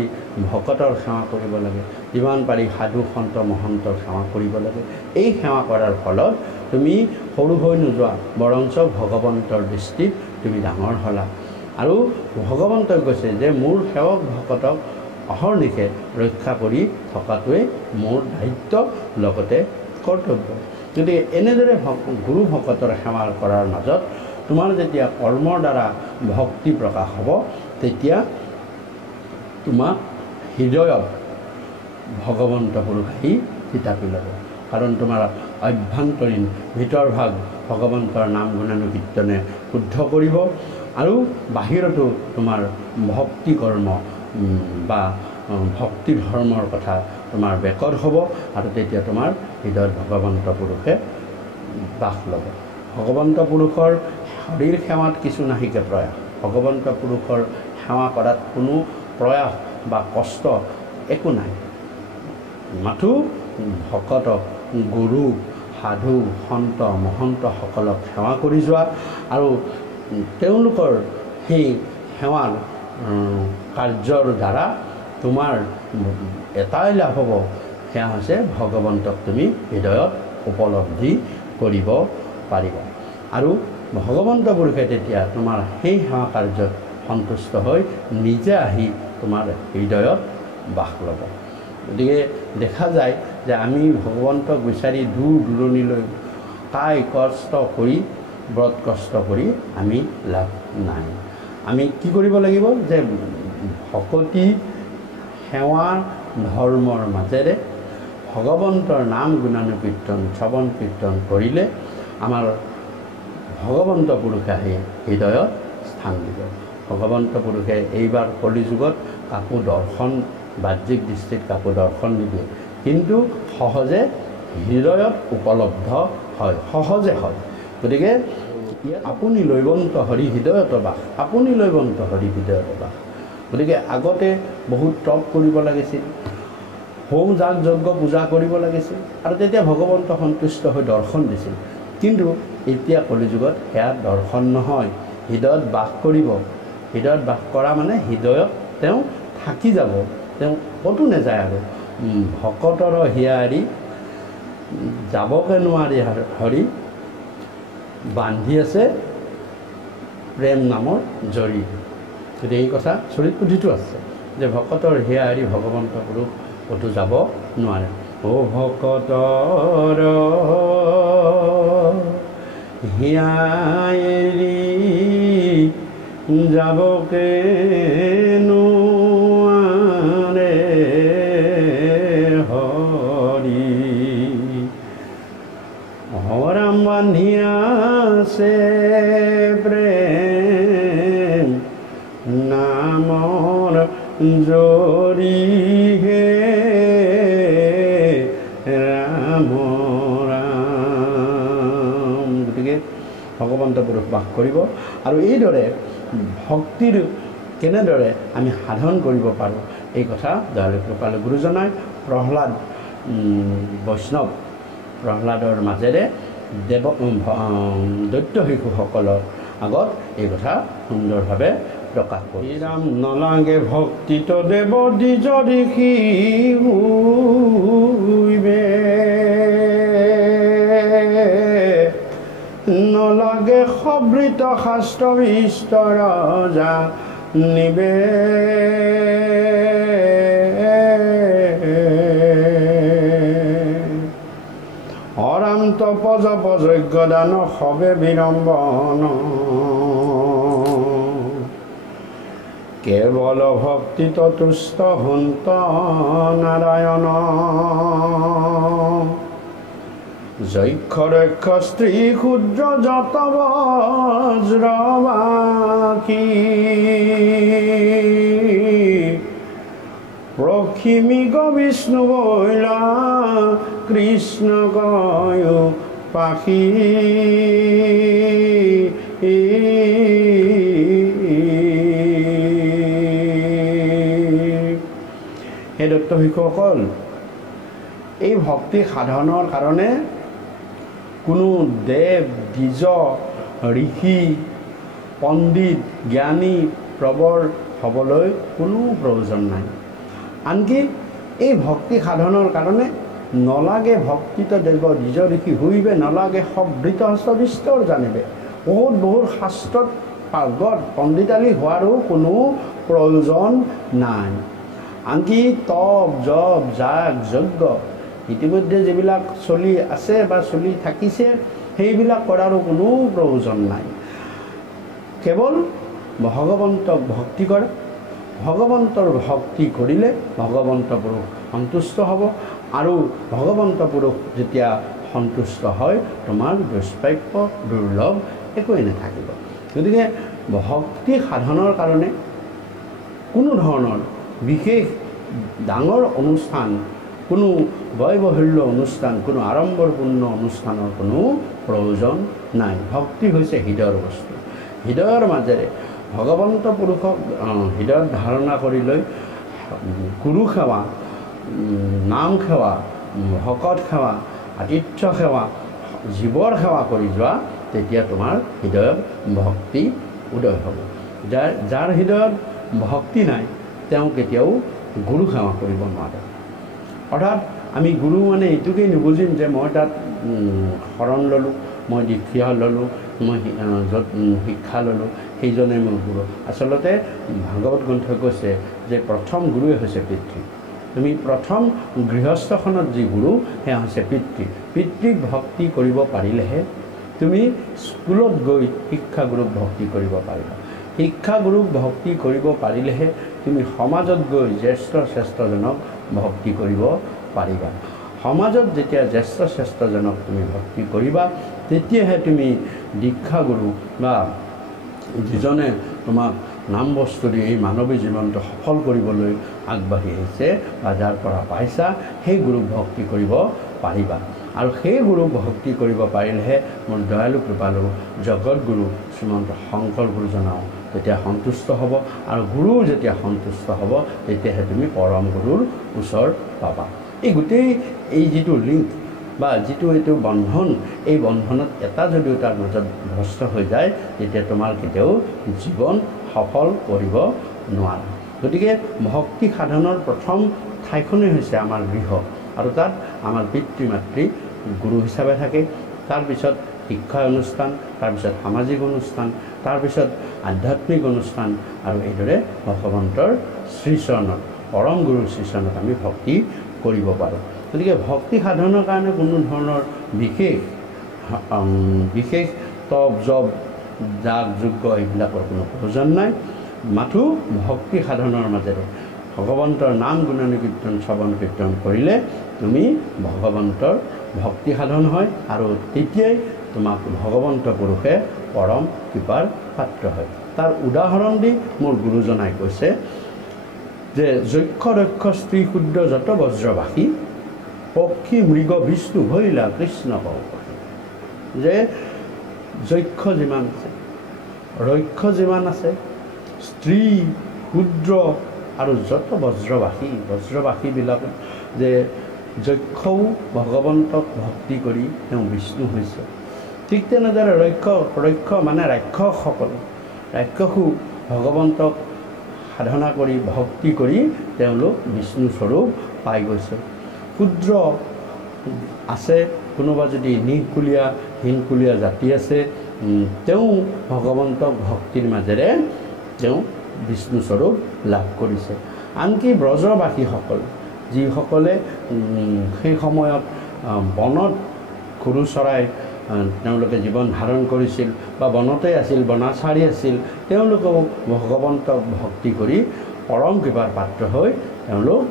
ভকতৰ সেৱা কৰিব লাগে, যিমান পাৰি সাধু সন্ত মহন্তৰ সেৱা কৰিব লাগে। এই সেৱা কৰাৰ ফলত তুমি সৰু হৈ নোযোৱা, বৰঞ্চ ভগৱন্তৰ দৃষ্টিত তুমি ডাঙৰ হ'লা। আৰু ভগৱন্তই কৈছে যে মোৰ সেৱক ভকতক অহৰ্নিশে ৰক্ষা কৰি থকাটোৱে মোৰ দায়িত্ব, লগতে কৰ্তব্য। গতিকে এনেদৰে গুৰু ভকতৰ সেৱা কৰাৰ মাজত তোমাৰ যেতিয়া কৰ্মৰ দ্বাৰা ভক্তি প্ৰকাশ হ'ব, তেতিয়া তোমাক হৃদয়ত ভগৱন্ত পুৰুষ আহি থিতাপি ল'ব। কাৰণ তোমাৰ অভ্যন্তৰীণ ভিতৰভাগ ভগৱন্তৰ নাম গুণানুকীৰ্তনে শুদ্ধ কৰিব। আৰু বাহিৰতো তোমাৰ ভক্তি কৰ্ম বা ভক্তি ধৰ্মৰ কথা তোমাৰ বেকত হ'ব, আৰু তেতিয়া তোমাৰ হৃদয়ত ভগৱন্ত পুৰুষে বাস ল'ব। ভগৱন্ত পুৰুষৰ হৰিৰ সেৱাত কিছু নাহিকে প্ৰয়াস ভগৱন্ত পুৰুষৰ সেৱা কৰাত কোনো প্ৰয়াস বা কষ্ট একো নাই মাথো ভকতক গুৰু সাধু সন্ত মহন্তসকলক সেৱা কৰি যোৱা আৰু তেওঁলোকৰ সেই সেৱাৰ কাৰ্যৰ দ্বাৰা তোমাৰ এটাই লাভ হ'ব সেয়া হৈছে ভগৱন্তক তুমি হৃদয়ত উপলব্ধি কৰিব পাৰিবা আৰু ভগৱন্ত পুৰুষে তেতিয়া তোমাৰ সেই সেৱা কাৰ্যত সন্তুষ্ট হৈ নিজে আহি তোমাৰ হৃদয়ত বাস ল'ব গতিকে দেখা যায় যে আমি ভগৱন্তক বিচাৰি দূৰ দূৰণিলৈ কায় কষ্ট কৰি ব্ৰত কষ্ট কৰি আমি লাভ নাই আমি কি কৰিব লাগিব যে ভকতি সেৱা ধৰ্মৰ মাজেৰে ভগৱন্তৰ নাম গুণানুকীৰ্তন শ্ৰৱণ কীৰ্তন কৰিলে আমাৰ ভগৱন্ত পুৰুষে আহি হৃদয়ত স্থান দিব ভগৱন্ত পুৰুষে এইবাৰ কলিযুগত কাকো দৰ্শন বাহ্যিক দৃষ্টিত কাকো দৰ্শন নিদিয়ে কিন্তু সহজে হৃদয়ত উপলব্ধ হয় সহজে হয় গতিকে আপুনি লৈবন্ত হৰি হৃদয়ত বাস আপুনি লৈবন্ত হৰি হৃদয়ত বাস গতিকে আগতে বহুত তপ কৰিব লাগিছিল হোম যাগ যজ্ঞ পূজা কৰিব লাগিছিল আৰু তেতিয়া ভগৱন্ত সন্তুষ্ট হৈ দৰ্শন দিছিল কিন্তু এতিয়া কলিযুগত সেয়া দৰ্শন নহয় হৃদয়ত বাস কৰিব হৃদয়ত বাস কৰা মানে হৃদয়ত তেওঁ থাকি যাব তেওঁ ক'তো নাযায় আৰু ভকতৰ হিয়াৰি যাবকে নোৱাৰি হৰি বান্ধি আছে প্ৰেম নামৰ জৰি গতিকে এই কথা চৰিত পুথিটো আছে যে ভকতৰ হিয়াৰি ভগৱন্ত পুৰুষ ক'তো যাব নোৱাৰে ও ভকতৰ হিয়াৰি যাবকে নোৱাৰে হৰি হৰাম বান্ধি আছে প্ৰেম নামৰ জৰি হে ৰাম ৰাম গতিকে ভগৱন্ত পুৰুষ বাস কৰিব আৰু এইদৰে ভক্তিৰ কেনেদৰে আমি সাধন কৰিব পাৰোঁ এই কথা দয়ালু কৃপালু গুৰুজনাই প্ৰহ্লাদ বৈষ্ণৱ প্ৰহ্লাদৰ মাজেৰে দৈত্য শিশুসকলৰ আগত এই কথা সুন্দৰভাৱে প্ৰকাশ কৰি ৰাম নলাগে ভক্তিত দেৱ দ্বিজ ঋষি হুইবে নলাগে সবৃত শাস্ত্ৰ বিষ্ট ৰজা নিবে অৰাম তপজ যজ্ঞ দান সবে বিড়ম্বন কেৱল ভক্তিত তুষ্ট হন্ত নাৰায়ণ যক্ষ ৰক্ষ স্ত্ৰী ক্ষুদ্ৰ যত বজ্ৰবাসী প্ৰক্ষিমিক বিষ্ণু বৈলা কৃষ্ণ কয় পাখি হে দত্ত শিশুসকল এই ভক্তি সাধনৰ কাৰণে কোনো দেৱ দ্বিজ ঋষি পণ্ডিত জ্ঞানী প্ৰবৰ হ'বলৈ কোনো প্ৰয়োজন নাই আনকি এই ভক্তি সাধনৰ কাৰণে নলাগে ভক্তিত দেৱ দ্বিজ ঋষি হুইবে নলাগে সবৃত শাস্ত্ৰ বিস্তৰ জানিবে বহুত শাস্ত্ৰত পাৰ্গত পণ্ডিতালী হোৱাৰো কোনো প্ৰয়োজন নাই আনকি তপ জপ যাগ যজ্ঞ ইতিমধ্যে যিবিলাক চলি আছে বা চলি থাকিছে সেইবিলাক কৰাৰো কোনো প্ৰয়োজন নাই কেৱল ভগৱন্তক ভক্তি কৰে ভগৱন্তৰ ভক্তি কৰিলে ভগৱন্ত পুৰুষ সন্তুষ্ট হ'ব আৰু ভগৱন্ত পুৰুষ যেতিয়া সন্তুষ্ট হয় তোমাৰ দুষ্প্ৰাপ্য দুৰ্লভ একোৱেই নাথাকিব গতিকে ভক্তি সাধনৰ কাৰণে কোনো ধৰণৰ বিশেষ ডাঙৰ অনুষ্ঠান কোনো বয়বহুল্য অনুষ্ঠান কোনো আড়ম্বৰপূৰ্ণ অনুষ্ঠানৰ কোনো প্ৰয়োজন নাই ভক্তি হৈছে হৃদয়ৰ বস্তু হৃদয়ৰ মাজেৰে ভগৱন্ত পুৰুষক হৃদয়ত ধাৰণা কৰি লৈ গুৰু সেৱা, নাম সেৱা, ভকত সেৱা, আতিথ্য সেৱা, জীৱৰ সেৱা কৰি যোৱা, তেতিয়া তোমাৰ হৃদয়ত ভক্তি উদয় হ'ব। যাৰ হৃদয়ত ভক্তি নাই তেওঁ কেতিয়াও গুৰু সেৱা কৰিব নোৱাৰে। অৰ্থাৎ আমি গুৰু মানে এইটোকেই নুবুজিম যে মই তাত শৰণ ল'লোঁ, মই দীক্ষা ল'লোঁ, মই য'ত শিক্ষা ল'লোঁ সেইজনে মোৰ গুৰু। আচলতে ভাগৱত গ্ৰন্থই কৈছে যে প্ৰথম গুৰুৱে হৈছে পিতৃ। তুমি প্ৰথম গৃহস্থখনত যি গুৰু সেয়া হৈছে পিতৃ। পিতৃক ভক্তি কৰিব পাৰিলেহে তুমি স্কুলত গৈ শিক্ষাগুৰুক ভক্তি কৰিব পাৰিবা। শিক্ষাগুৰুক ভক্তি কৰিব পাৰিলেহে তুমি সমাজত গৈ জ্যেষ্ঠ শ্ৰেষ্ঠজনক ভক্তি কৰিব পাৰিবা। সমাজত যেতিয়া জ্যেষ্ঠ শ্ৰেষ্ঠজনক তুমি ভক্তি কৰিবা, তেতিয়াহে তুমি দীক্ষাগুৰু বা যিজনে তোমাক নাম বস্তু দি এই মানৱী জীৱনটো সফল কৰিবলৈ আগবাঢ়ি আহিছে বা যাৰ পৰা পাইছা, সেই গুৰুক ভক্তি কৰিব পাৰিবা। আৰু সেই গুৰুক ভক্তি কৰিব পাৰিলেহে মোৰ দয়ালু কৃপালু জগতগুৰু শ্ৰীমন্ত শংকৰ গুৰুজনাও তেতিয়া সন্তুষ্ট হ'ব। আৰু গুৰু যেতিয়া সন্তুষ্ট হ'ব, তেতিয়াহে তুমি পৰম গুৰুৰ ওচৰ পাবা। এই গোটেই এই যিটো লিংক বা যিটো এইটো বন্ধন, এই বন্ধনত এটা যদিও তাৰ মাজত ভ্ৰষ্ট হৈ যায়, তেতিয়া তোমাৰ কেতিয়াও জীৱন সফল কৰিব নোৱাৰা। গতিকে ভক্তি সাধনৰ প্ৰথম ঠাইখনেই হৈছে আমাৰ গৃহ, আৰু তাত আমাৰ পিতৃ মাতৃ গুৰু হিচাপে থাকে। তাৰপিছত শিক্ষা অনুষ্ঠান, তাৰপিছত সামাজিক অনুষ্ঠান, তাৰপিছত আধ্যাত্মিক অনুষ্ঠান, আৰু এইদৰে ভগৱন্তৰ শ্ৰীচৰণত, পৰম গুৰুৰ শ্ৰীচৰণত আমি ভক্তি কৰিব পাৰোঁ। গতিকে ভক্তি সাধনৰ কাৰণে কোনো ধৰণৰ বিশেষ তপ জপ যাগ যজ্ঞ এইবিলাকৰ কোনো প্ৰয়োজন নাই। মাথো ভক্তি সাধনৰ মাজেৰে ভগৱন্তৰ নাম গুণানুকীৰ্তন কীৰ্তন শ্ৰৱণ কীৰ্তন কৰিলে তুমি ভগৱন্তৰ ভক্তি সাধন হয়, আৰু তেতিয়াই তোমাক ভগৱন্ত পুৰুষে পৰম কৃপাৰ পাত্ৰ হয়। তাৰ উদাহৰণ দি মোৰ গুৰুজনাই কৈছে যে যক্ষ দক্ষ স্ত্ৰী ক্ষুদ্ৰ যত বজ্ৰবাসী, পক্ষী মৃগ বিষ্ণু ভৈলা কৃষ্ণ কৌশী। যে যক্ষ যিমান আছে, ৰক্ষ যিমান আছে, স্ত্ৰী ক্ষুদ্ৰ আৰু যত বজ্ৰবাসীবিলাক, যে যক্ষও ভগৱন্তক ভক্তি কৰি তেওঁ বিষ্ণু হৈছে। ঠিক তেনেদৰে ৰক্ষ মানে ৰাক্ষসসকল, ৰাক্ষসো ভগৱন্তক সাধনা কৰি ভক্তি কৰি তেওঁলোক বিষ্ণু স্বৰূপ পাই গৈছে। ক্ষুদ্ৰ আছে, কোনোবা যদি নিঃকুলীয়া হীনকুলীয়া জাতি আছে, তেওঁ ভগৱন্তক ভক্তিৰ মাজেৰে তেওঁ বিষ্ণু স্বৰূপ লাভ কৰিছে। আনকি ব্ৰজবাসীসকল, যিসকলে সেই সময়ত বনত গৰু চৰাই তেওঁলোকে জীৱন ধাৰণ কৰিছিল বা বনতে আছিল, বনাচাৰী আছিল, তেওঁলোকেও ভগৱন্তক ভক্তি কৰি পৰম কৃপাৰ পাত্ৰ হৈ তেওঁলোক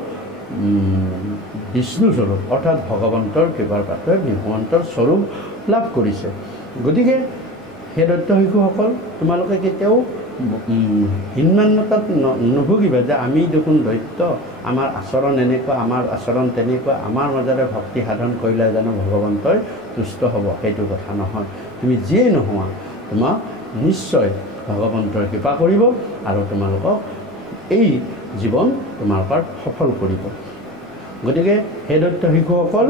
বিষ্ণু স্বৰূপ অৰ্থাৎ ভগৱন্তৰ কৃপাৰ পাত্ৰ ভগৱন্তৰ স্বৰূপ লাভ কৰিছে। গতিকে সেই দৈত্য শিশুসকল, তোমালোকে কেতিয়াও হীনমান্যতাত নুভুগিবা যে আমি দেখোন দৈত্য, আমাৰ আচৰণ এনেকুৱা, আমাৰ আচৰণ তেনেকুৱা, আমাৰ মাজেৰে ভক্তি সাধন কৰিলে জানো ভগৱন্তই তুষ্ট হ'ব? সেইটো কথা নহয়। তুমি যিয়েই নোহোৱা, তোমাক নিশ্চয় ভগৱন্তৰ কৃপা কৰিব আৰু তোমালোকক এই জীৱন তোমালোকৰ সফল কৰিব। গতিকে সেই দৈত্য শিশুসকল,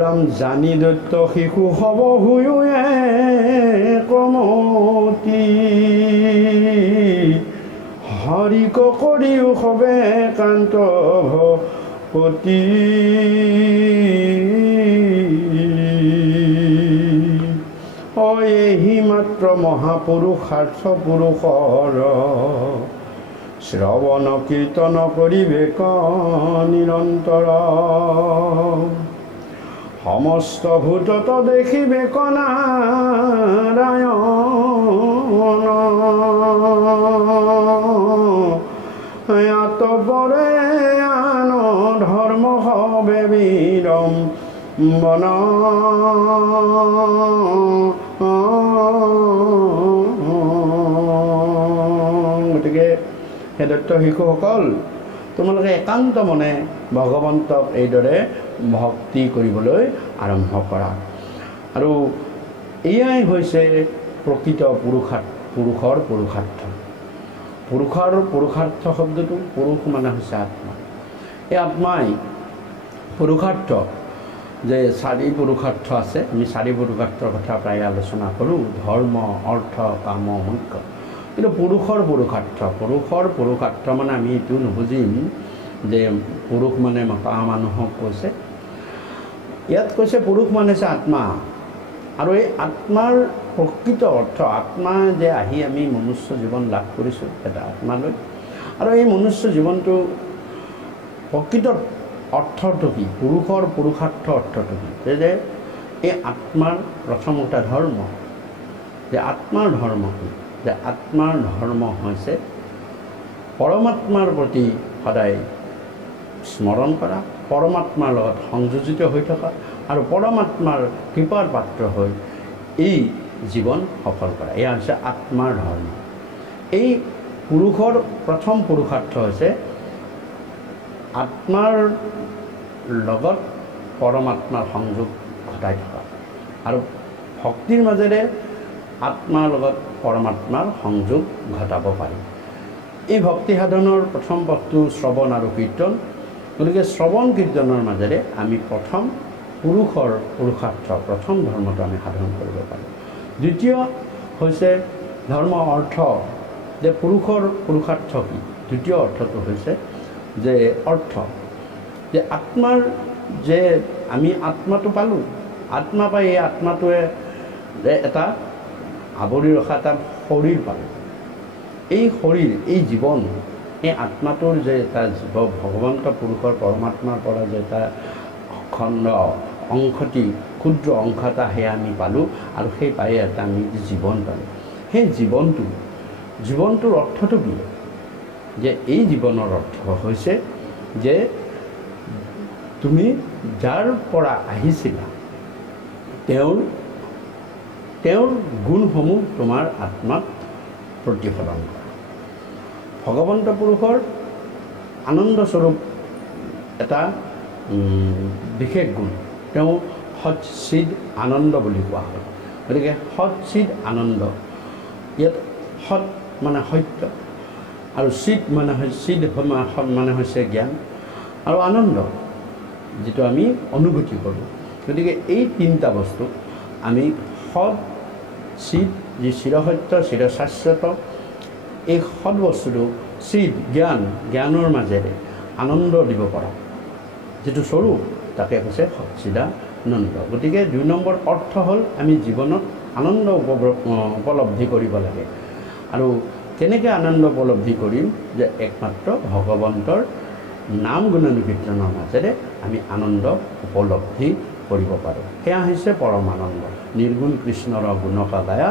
ৰাম জানি দৈত্য শিশু হব হুয়ে কমতি, হৰিক কৰিও হবে কান্ত ভপতি। এহি মাত্ৰ মহাপুৰুষাৰ্থ পুৰুষৰ, শ্ৰৱণ কীৰ্তন কৰিবেক নিৰন্তৰ। সমস্ত ভূতত দেখিবেক নাৰায়ণ, আতপৰে আন ধৰ্ম হবে বিৰম বন। গতিকে সেই দৈত্য শিশুসকল, তোমালোকে একান্ত মনে ভগৱন্তক এইদৰে ভক্তি কৰিবলৈ আৰম্ভ কৰা। আৰু এয়াই হৈছে প্ৰকৃত পুৰুষাৰ্থ। পুৰুষৰ পুৰুষাৰ্থ। পুৰুষৰ পুৰুষাৰ্থ শব্দটো পুৰুষ মানে হৈছে আত্মা। এই আত্মাই পুৰুষাৰ্থ যে 4 পুৰুষাৰ্থ আছে, আমি 4 পুৰুষাৰ্থৰ কথা প্ৰায় আলোচনা কৰোঁ, ধৰ্ম, অৰ্থ, কাম, মোক্ষ। কিন্তু পুৰুষৰ পুৰুষাৰ্থ মানে আমি এইটো নুবুজিম যে পুৰুষ মানে মতা মানুহক কৈছে। ইয়াত কৈছে পুৰুষ মানে হৈছে আত্মা। আৰু এই আত্মাৰ প্ৰকৃত অৰ্থ, আত্মা যে আহি আমি মনুষ্য জীৱন লাভ কৰিছোঁ এটা আত্মালৈ, আৰু এই মনুষ্য জীৱনটো প্ৰকৃত অৰ্থটো কি, পুৰুষৰ পুৰুষাৰ্থ অৰ্থটো কি, যে এই আত্মাৰ প্ৰথমতে ধৰ্ম, যে আত্মাৰ ধৰ্ম কি, যে আত্মাৰ ধৰ্ম হৈছে পৰমাত্মাৰ প্ৰতি সদায় স্মৰণ কৰা, পৰমাত্মাৰ লগত সংযোজিত হৈ থকা আৰু পৰমাত্মাৰ কৃপাৰ পাত্ৰ হৈ এই জীৱন সফল কৰা, এয়া হৈছে আত্মাৰ ধৰ্ম। এই পুৰুষৰ প্ৰথম পুৰুষাৰ্থ হৈছে আত্মাৰ লগত পৰমাত্মাৰ সংযোগ ঘটাই থকা আৰু ভক্তিৰ মাজেৰে আত্মাৰ লগত পৰমাত্মাৰ সংযোগ ঘটাব পাৰি। এই ভক্তি সাধনৰ প্ৰথম পথটো শ্ৰৱণ আৰু কীৰ্তন। গতিকে শ্ৰৱণ কীৰ্তনৰ মাজেৰে আমি প্ৰথম পুৰুষৰ পুৰুষাৰ্থ, প্ৰথম ধৰ্মটো আমি সাধন কৰিব পাৰোঁ। দ্বিতীয় হৈছে ধৰ্ম অৰ্থ, যে পুৰুষৰ পুৰুষাৰ্থ কি, দ্বিতীয় অৰ্থটো হৈছে যে অৰ্থ, যে আত্মাৰ যে আমি আত্মাটো পালোঁ, আত্মা পাই এই আত্মাটোৱে এটা আৱৰি ৰখা এটা শৰীৰ পালোঁ। এই শৰীৰ, এই জীৱন, এই আত্মাটোৰ যে এটা জীৱ ভগৱন্ত পুৰুষৰ পৰমাত্মাৰ পৰা যে এটা খণ্ড অংশটি, ক্ষুদ্ৰ অংশ এটা সেয়া আমি পালোঁ, আৰু সেই পাই এটা আমি জীৱন পালোঁ। সেই জীৱনটোৰ অৰ্থটো কি, যে এই জীৱনৰ অৰ্থ হৈছে যে তুমি যাৰ পৰা আহিছিলা তেওঁৰ গুণসমূহ তোমাৰ আত্মাত প্ৰতিফলন কৰা। ভগৱন্ত পুৰুষৰ আনন্দস্বৰূপ এটা বিশেষ গুণ, তেওঁ সৎচিদ আনন্দ বুলি কোৱা হয়। গতিকে সৎচিদ আনন্দ, ইয়াত সৎ মানে সত্য, আৰু চিদ মানে হৈছে জ্ঞান, আৰু আনন্দ যিটো আমি অনুভূতি কৰোঁ। গতিকে এই 3টা বস্তু আমি সৎ, চিদ, যি চিৰসত্য চিৰশাশ্বত, এই সৎ বস্তুটো চিদ জ্ঞানৰ মাজেৰে আনন্দ দিব পৰা যিটো স্বৰূপ, তাকে কৈছে সচ্চিদানন্দ। গতিকে 2 নম্বৰ অৰ্থ হ'ল আমি জীৱনত আনন্দ উপলব্ধি কৰিব লাগে। আৰু কেনেকৈ আনন্দ উপলব্ধি কৰিম, যে একমাত্ৰ ভগৱন্তৰ নাম গুণানুকীৰ্তনৰ মাজেৰে আমি আনন্দ উপলব্ধি কৰিব পাৰোঁ। সেয়া হৈছে পৰমানন্দ। নিৰ্গুণ কৃষ্ণৰ গুণকা গায়া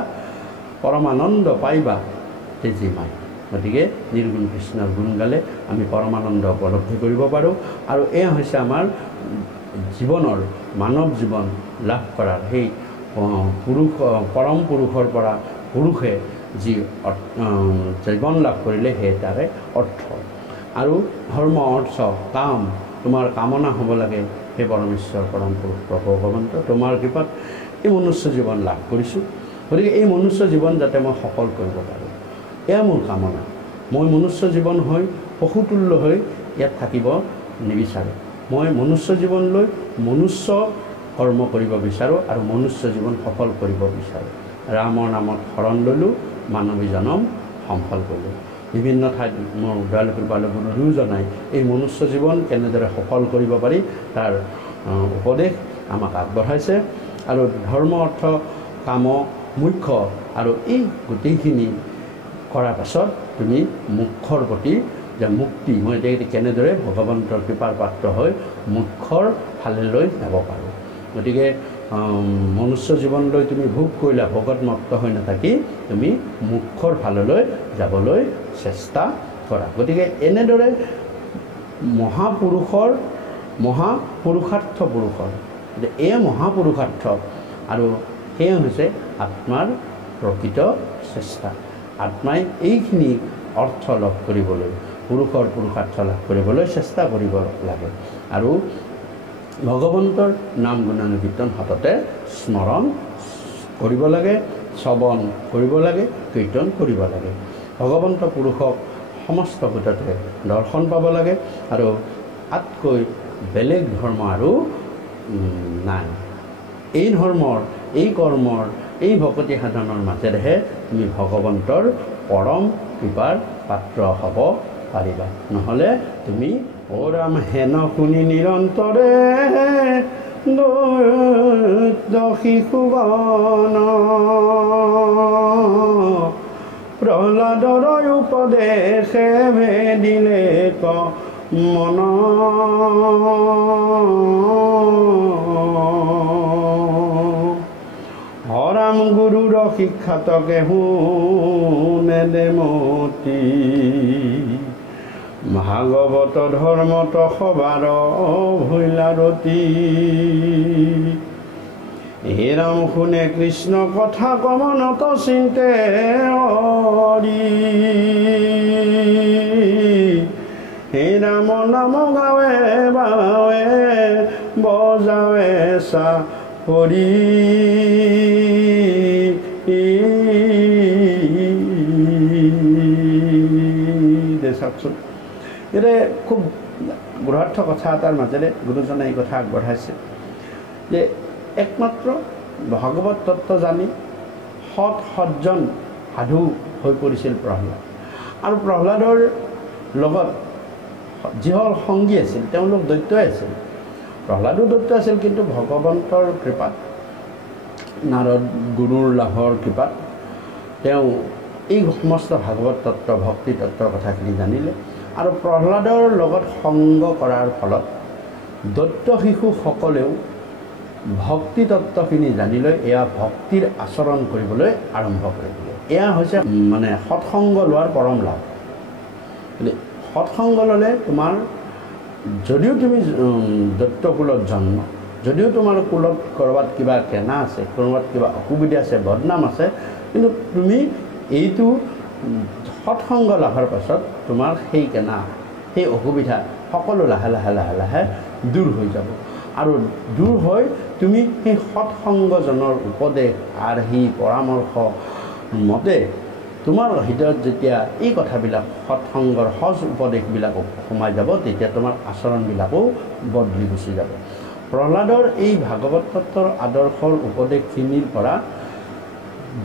পৰমানন্দ পাইবা তেজি মাই। গতিকে নিৰ্গুণ কৃষ্ণৰ গুণ গালে আমি পৰমানন্দ উপলব্ধি কৰিব পাৰোঁ। আৰু এয়া হৈছে আমাৰ জীৱনৰ মানৱ জীৱন লাভ কৰাৰ সেই পৰম পুৰুষৰ পৰা পুৰুষে যি জীৱন লাভ কৰিলে সেই তাৰে অৰ্থ। আৰু ধৰ্ম অৰ্থ কাম, তোমাৰ কামনা হ'ব লাগে সেই পৰমেশ্বৰ পৰম পুৰুষ ভগৱন্ত তোমাৰ কৃপাত এই মনুষ্য জীৱন লাভ কৰিছোঁ। গতিকে এই মনুষ্য জীৱন যাতে মই সফল কৰিব পাৰোঁ, এয়া মোৰ কামনা। মই মনুষ্য জীৱন হৈ পশুতুল্য হৈ ইয়াত থাকিব নিবিচাৰোঁ। মই মনুষ্য জীৱন লৈ মনুষ্য কৰ্ম কৰিব বিচাৰোঁ আৰু মনুষ্য জীৱন সফল কৰিব বিচাৰোঁ। ৰামৰ নামত শৰণ ল'লোঁ, মানৱী জনম সফল কৰিলোঁ। বিভিন্ন ঠাইত মোৰ দয়াল কৃপালু গুৰুদেও জনাই এই মনুষ্য জীৱন কেনেদৰে সফল কৰিব পাৰি তাৰ উপদেশ আমাক আগবঢ়াইছে। আৰু ধৰ্ম অৰ্থ কাম মুখ্য, আৰু এই গোটেইখিনি কৰাৰ পাছত তুমি মুখ্যৰ প্ৰতি যে মুক্তি, মই এতিয়া কেনেদৰে ভগৱন্তৰ কৃপাৰ পাত্ৰ হৈ মুখ্যৰ ফালেলৈ যাব পাৰোঁ। গতিকে মনুষ্য জীৱনলৈ তুমি ভোগ কৰিলা, ভোগত মত্ত হৈ নাথাকি তুমি মুখ্যৰ ফাললৈ যাবলৈ চেষ্টা কৰা। গতিকে এনেদৰে মহাপুৰুষাৰ্থ পুৰুষৰ, এই মহাপুৰুষাৰ্থ, আৰু সেয়া হৈছে আত্মাৰ প্ৰকৃত চেষ্টা। আত্মাই এইখিনি অৰ্থ লাভ কৰিবলৈ, পুৰুষৰ পুৰুষাৰ্থ লাভ কৰিবলৈ চেষ্টা কৰিব লাগে। আৰু ভগৱন্তৰ নাম গুণানুকীৰ্তন সততে স্মৰণ কৰিব লাগে। শ্ৰৱণ কৰিব লাগে, কীৰ্তন কৰিব লাগে। ভগৱন্ত পুৰুষক সমস্ত ভূততে দৰ্শন পাব লাগে আৰু আতকৈ বেলেগ ধৰ্ম আৰু নাই। এই ধৰ্মৰ, এই কৰ্মৰ, এই ভকতি সাধনৰ মাজেৰেহে তুমি ভগৱন্তৰ পৰম কৃপাৰ পাত্ৰ হ'ব পাৰিবা। নহ'লে তুমি ওৰাম হেন শুনি নিৰন্তৰে দৈত্য শিশুগণ প্ৰহ্লাদৰ উপদেশে ভেদিলে ক মন হৰাম গুৰুৰ শিক্ষাতকে শুনে দেমতি ভাগৱত ধৰ্মত সবাৰ ভৈলাৰতী হে ৰাম শুনে কৃষ্ণ কথা কমনত চিন্তে হৰি হে ৰাম নাম গাৱে বাৱে বজাৱে চা হৰি চাওকচোন। ইয়াতে খুব গূঢ়াৰ্থ কথা এটাৰ মাজেৰে গুৰুজনে এই কথা আগবঢ়াইছে যে একমাত্ৰ ভাগৱত তত্ত্ব জানি সৎজন সাধু হৈ পৰিছিল প্ৰহ্লাদ। আৰু প্ৰহ্লাদৰ লগত যিসকল সংগী আছিল তেওঁলোক দৈত্যই আছিল। প্ৰহ্লাদো দৈত্য আছিল, কিন্তু ভগৱন্তৰ কৃপাত, নাৰদ গুৰুৰ লাভৰ কৃপাত তেওঁ এই সমস্ত ভাগৱত তত্ত্ব, ভক্তি তত্ত্বৰ কথাখিনি জানিলে। আৰু প্ৰহ্লাদৰ লগত সংগ কৰাৰ ফলত দৈত্য শিশুসকলেও ভক্তি তত্ত্বখিনি জানি লৈ এয়া ভক্তিৰ আচৰণ কৰিবলৈ আৰম্ভ কৰি দিলে। এয়া হৈছে মানে সৎসংগ লোৱাৰ পৰম লাভ। সৎসংগ ল'লে তোমাৰ যদিও তুমি দৈত্য কুলত জন্ম, যদিও তোমাৰ কুলত ক'ৰবাত কিবা কেনা আছে, ক'ৰবাত কিবা অসুবিধা আছে, বদনাম আছে, কিন্তু তুমি এইটো সৎসংগ লাভৰ পাছত তোমাৰ সেই কেনা, সেই অসুবিধা সকলো লাহে লাহে লাহে লাহে দূৰ হৈ যাব। আৰু দূৰ হৈ তুমি সেই সৎসংগজনৰ উপদেশ আৰ্হি পৰামৰ্শ মতে তোমাৰ হৃদয়ত যেতিয়া এই কথাবিলাক সৎসংগৰ সজ উপদেশবিলাক সোমাই যাব, তেতিয়া তোমাৰ আচৰণবিলাকো বদলি গুচি যাব। প্ৰহ্লাদৰ এই ভাগৱত তত্ত্বৰ আদৰ্শৰ উপদেশখিনিৰ পৰা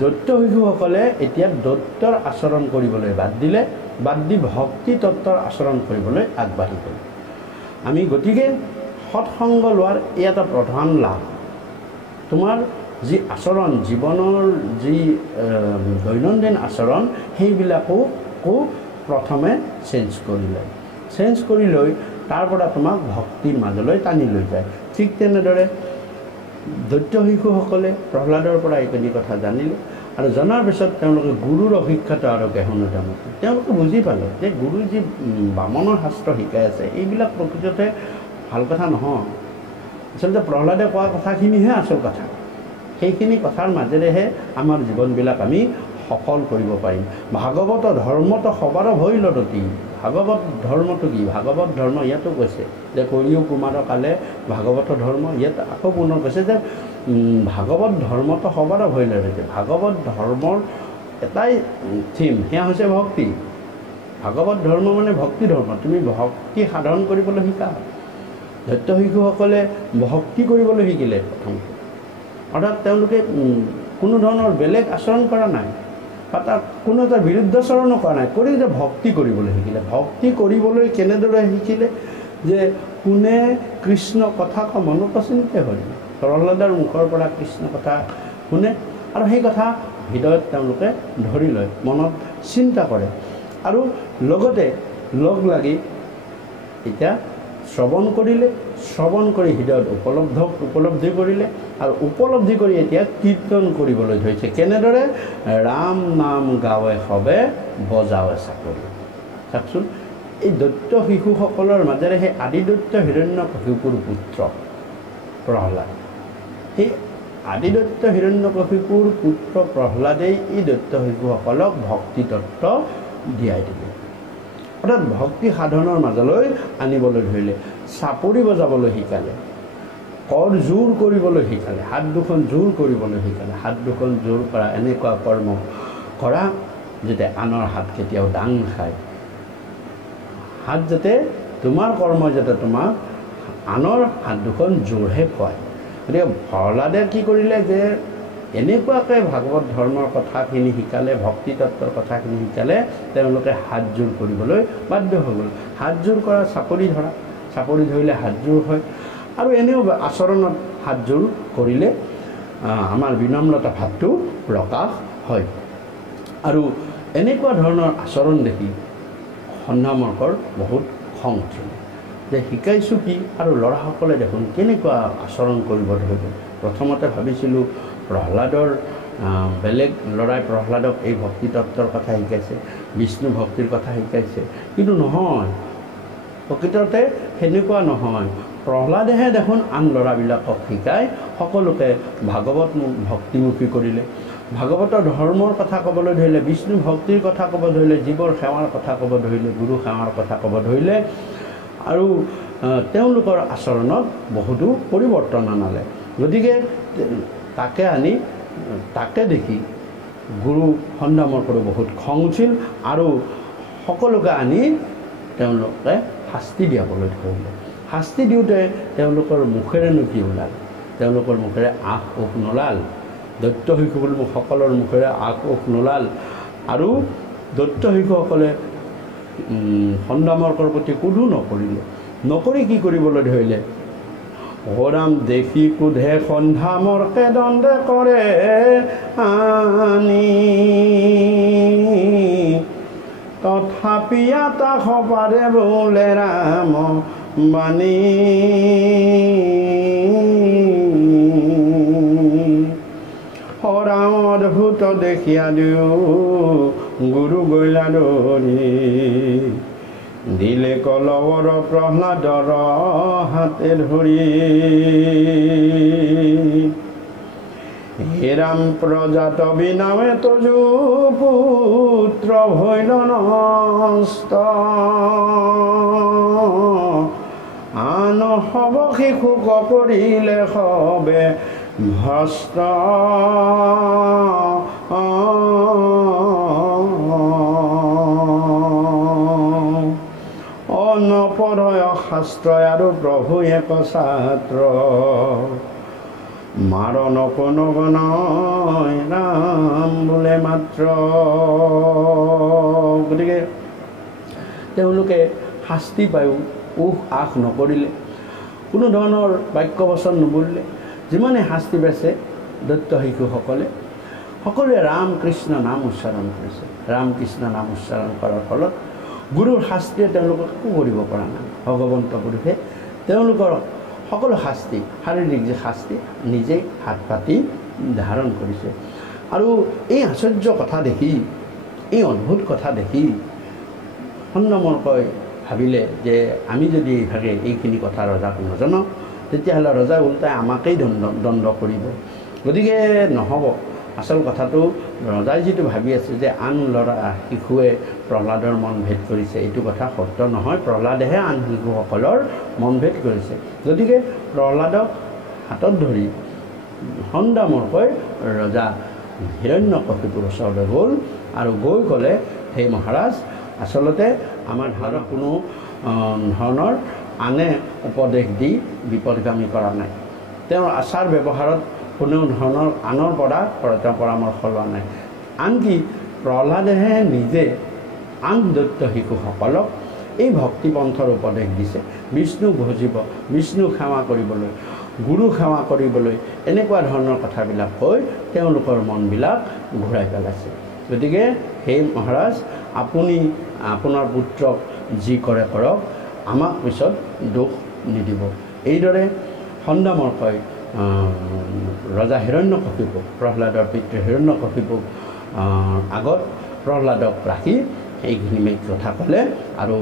দৈত্য শিশুসকলে এতিয়া দৈত্যৰ আচৰণ কৰিবলৈ বাদ দিলে, বাদ দি ভক্তি তত্ত্বৰ আচৰণ কৰিবলৈ আগবাঢ়ি গ'ল। আমি গতিকে সৎসংগ লোৱাৰ এই এটা প্ৰধান লাভ, তোমাৰ যি আচৰণ, জীৱনৰ যি দৈনন্দিন আচৰণ, সেইবিলাকো প্ৰথমে চেঞ্জ কৰি লয়। চেঞ্জ কৰি লৈ তাৰ পৰা তোমাক ভক্তিৰ মাজলৈ টানি লৈ যায়। ঠিক তেনেদৰে দৈত্য শিশুসকলে প্ৰহ্লাদৰ পৰা এইখিনি কথা জানিলে, আৰু জনাৰ পিছত তেওঁলোকে গুৰুৰ অভিজ্ঞতা আৰু গেহনুদামতি তেওঁলোকে বুজি পালে যে গুৰুৰ যি বামনৰ শাস্ত্ৰ শিকাই আছে, এইবিলাক প্ৰকৃততে ভাল কথা নহয়। আচলতে প্ৰহ্লাদে কোৱা কথাখিনিহে আচল কথা। সেইখিনি কথাৰ মাজেৰেহে আমাৰ জীৱনবিলাক আমি সফল কৰিব পাৰিম। ভাগৱত ধৰ্মটো সবাৰ ভৈলৰতী। ভাগৱত ধৰ্মটো কি? ভাগৱত ধৰ্ম ইয়াতো কৈছে যে কৰিও কুমাৰ কালে ভাগৱত ধৰ্ম, ইয়াত আকৌ পুনৰ কৈছে যে ভাগৱত ধৰ্মটো সবাৰ ভৈলৰতী। ভাগৱত ধৰ্মৰ এটাই থিম, সেয়া হৈছে ভক্তি। ভাগৱত ধৰ্ম মানে ভক্তি ধৰ্ম। তুমি ভক্তি সাধন কৰিবলৈ শিকা। দৈত্য শিশুসকলে ভক্তি কৰিবলৈ শিকিলে প্ৰথমতে, অৰ্থাৎ তেওঁলোকে কোনো ধৰণৰ বেলেগ আচৰণ কৰা নাই বা তাৰ কোনো এটা বিৰুদ্ধাচৰণো কৰা নাই, কৰি যে ভক্তি কৰিবলৈ শিকিলে। ভক্তি কৰিবলৈ কেনেদৰে শিকিলে? যে কোনে কৃষ্ণ কথা মনত চিন্তে হৰি, প্ৰহ্লাদৰ মুখৰ পৰা কৃষ্ণ কথা শুনে আৰু সেই কথা হৃদয়ত তেওঁলোকে ধৰি লয়, মনত চিন্তা কৰে, আৰু লগতে লগ লাগি এতিয়া শ্ৰৱণ কৰিলে, শ্ৰৱণ কৰি হৃদয়ত উপলব্ধি কৰিলে, আৰু উপলব্ধি কৰি এতিয়া কীৰ্তন কৰিবলৈ ধৰিছে। কেনেদৰে? ৰাম নাম গাৱে সবে বজাৱে চাকৰি। চাওকচোন, এই দৈত্য শিশুসকলৰ মাজেৰে সেই আদি দৈত্য হিৰণ্যকশিপুৰ পুত্ৰ প্ৰহ্লাদ, সেই আদি দৈত্য হিৰণ্যকশিপুৰ পুত্ৰ প্ৰহ্লাদেই এই দৈত্য শিশুসকলক ভক্তি তত্ত্ব দিয়াই দিলে, অৰ্থাৎ ভক্তি সাধনৰ মাজলৈ আনিবলৈ ধৰিলে, চাপৰি বজাবলৈ শিকালে, কৰ জোৰ কৰিবলৈ শিকালে, হাত দুখন জোৰ কৰিবলৈ শিকালে। হাত দুখন জোৰ কৰা এনেকুৱা কৰ্ম কৰা যাতে আনৰ হাত কেতিয়াও দাং নাখায়। হাত যাতে তোমাৰ কৰ্ম যাতে তোমাক আনৰ হাত দুখন জোৰহে খুৱায়। গতিকে প্ৰহ্লাদে কি কৰিলে যে এনেকুৱাকৈ ভাগৱত ধৰ্মৰ কথাখিনি শিকালে, ভক্তি তত্ত্বৰ কথাখিনি শিকালে, তেওঁলোকে হাত জোৰ কৰিবলৈ বাধ্য হৈ গ'ল। হাত জোৰ কৰা চাপৰি ধৰা, চাপৰি ধৰিলে হাত জোৰ হয়। আৰু এনেও আচৰণত হাত জোৰ কৰিলে আমাৰ বিনম্ৰতা ভাৱটো প্ৰকাশ হয়। আৰু এনেকুৱা ধৰণৰ আচৰণ দেখি সন্ধামৰ্কৰ বহুত খং উঠিল যে শিকাইছোঁ কি আৰু ল'ৰাসকলে দেখোন কেনেকুৱা আচৰণ কৰিব ধৰিব। প্ৰথমতে ভাবিছিলোঁ প্ৰহ্লাদৰ বেলেগ ল'ৰাই প্ৰহ্লাদক এই ভক্তি তত্ত্বৰ কথা শিকাইছে, বিষ্ণু ভক্তিৰ কথা শিকাইছে, কিন্তু নহয়, প্ৰকৃততে সেনেকুৱা নহয়। প্ৰহ্লাদেহে দেখোন আন ল'ৰাবিলাকক শিকাই সকলোকে ভাগৱত ভক্তিমুখী কৰিলে। ভাগৱতৰ ধৰ্মৰ কথা ক'বলৈ ধৰিলে, বিষ্ণু ভক্তিৰ কথা ক'ব ধৰিলে, জীৱৰ সেৱাৰ কথা ক'ব ধৰিলে, গুৰু সেৱাৰ কথা ক'ব ধৰিলে। আৰু তেওঁলোকৰ আচৰণত বহুতো পৰিৱৰ্তন আনালে। গতিকে তাকে দেখি গুৰু সন্ধামৰ্কৰো বহুত খং উঠিল আৰু সকলোকে আনি তেওঁলোকে শাস্তি দিয়াবলৈ ধৰিলে। শাস্তি দিওঁতে তেওঁলোকৰ মুখেৰেনো কি ওলাল? তেওঁলোকৰ মুখেৰে আঁহ উখ নোলাল। দৈত্য শিশুসকলৰ মুখেৰে আঁহ উখ নোলাল। আৰু দৈত্য শিশুসকলে সন্ধামৰ্কৰ প্ৰতি কোধো নকৰি কি কৰিবলৈ ধৰিলে? হৰাম দেখি কোধে সন্ধামৰ্কে দণ্ডে কৰে আনি, তথাপি এটা সপাৰে বোলে ৰাম বাণী। হৰাম অদ্ভুত দেখিয়া দিও গুৰু গৈলা ধৰি, দিলে কলবৰ প্ৰহ্লাদৰ হাতে ধৰি। হেৰাম প্ৰজাত বিনামে তজু পুত্ৰ ভৈল নষ্ট, আন হব শিশুক কৰিলে সবে ভ্ৰষ্ট। অনপৰয় শাস্ত্ৰ আৰু প্ৰভু এক ছাত্ৰ, মাৰণ কোনো গণয় ৰাম বোলে মাত্ৰ। গতিকে তেওঁলোকে শাস্তি পায়ো উহ আহ নকৰিলে, কোনো ধৰণৰ বাক্য বচন নুবুলিলে। যিমানে শাস্তি পাইছে দৈত্য শিশুসকলে সকলোৱে ৰাম কৃষ্ণ নাম উচ্চাৰণ কৰিছে। ৰাম কৃষ্ণ নাম উচ্চাৰণ কৰাৰ ফলত গুৰুৰ শাস্তিয়ে তেওঁলোকক একো কৰিব পৰা নাই। ভগৱন্ত পুৰুষে তেওঁলোকৰ সকলো শাস্তি, শাৰীৰিক যে শাস্তি, নিজেই হাত পাতি ধাৰণ কৰিছে। আৰু এই আশ্চৰ্য কথা দেখি, এই অদ্ভুত কথা দেখি সন্ধামৰ্কই ভাবিলে যে আমি যদি এইভাগে এইখিনি কথা ৰজাক নজনাওঁ, তেতিয়াহ'লে ৰজাই ওলোটাই আমাকেই দণ্ড কৰিব। গতিকে নহ'ব। আচল কথাটো ৰজাই যিটো ভাবি আছে যে আন ল'ৰা শিশুৱে প্ৰহ্লাদৰ মন ভেদ কৰিছে, এইটো কথা সত্য নহয়। প্ৰহ্লাদেহে আন শিশুসকলৰ মন ভেদ কৰিছে। গতিকে প্ৰহ্লাদক হাতত ধৰি সন্ধামৰ্কই ৰজা হিৰণ্যকশিপুৰ ওচৰলৈ গ'ল আৰু গৈ ক'লে, হে মহাৰাজ, আচলতে আমাৰ ধৰ্মত কোনো ধৰণৰ আনে উপদেশ দি বিপদগামী কৰা নাই। তেওঁৰ আচাৰ ব্যৱহাৰত কোনো ধৰণৰ আনৰ পৰা তেওঁ পৰামৰ্শ লোৱা নাই। আনকি প্ৰহ্লাদেহে নিজে আন দৈত্য শিশুসকলক এই ভক্তিপন্থৰ উপদেশ দিছে। বিষ্ণুক ভজিব, বিষ্ণুক সেৱা কৰিবলৈ, গুৰু সেৱা কৰিবলৈ, এনেকুৱা ধৰণৰ কথাবিলাক কৈ তেওঁলোকৰ মনবিলাক ঘূৰাই পেলাইছে। গতিকে হে মহাৰাজ, আপুনি আপোনাৰ পুত্ৰক যি কৰে কৰক, আমাক পিছত দোষ নিদিব। এইদৰে সন্ধামৰ্কই ৰজা হিৰণ্যকশিপুক, প্ৰহ্লাদৰ পিতৃ হিৰণ্যকশিপুক আগত প্ৰহ্লাদক ৰাখি এইখিনি কথা ক'লে। আৰু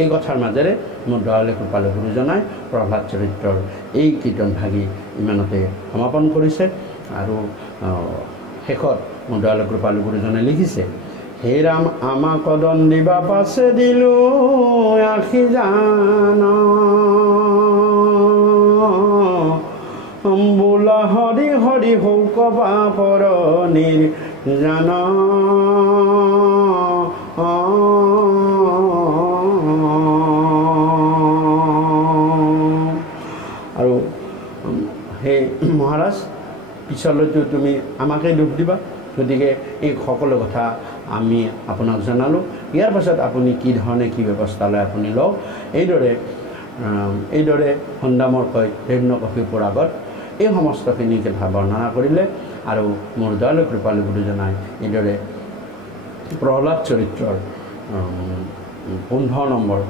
এই কথাৰ মাজেৰে মোৰ দয়ালে কৃপালে গুৰুজনাই প্ৰহ্লাদ চৰিত্ৰৰ এই কীৰ্তন ভাগি ইমানতে সমাপন কৰিছে। আৰু শেষত মোৰ দয়ালে কৃপালে গুৰুজনে লিখিছে, হে ৰাম আমাক দণ্ডিবা পাছে দিলোঁ আখি জান, বোলা হৰি হৰি হৌক বাপৰ নিৰ্জন আৰু সেই মহাৰাজ পিছলৈতো তুমি আমাকে দুখ দিবা গতিকে এই সকলো কথা আমি আপোনাক জনালোঁ ইয়াৰ পাছত আপুনি কি ধৰণে কি ব্যৱস্থা লয় আপুনি লওক এইদৰে সন্দামৰ কয় হিৰণ্যকশিপুৰ আগত এই সমস্তখিনি কথা বৰ্ণনা কৰিলে আৰু মোৰ দয়ালু কৃপালু গুৰুজনাই এইদৰে প্ৰহ্লাদ চৰিত্ৰৰ 15 নম্বৰ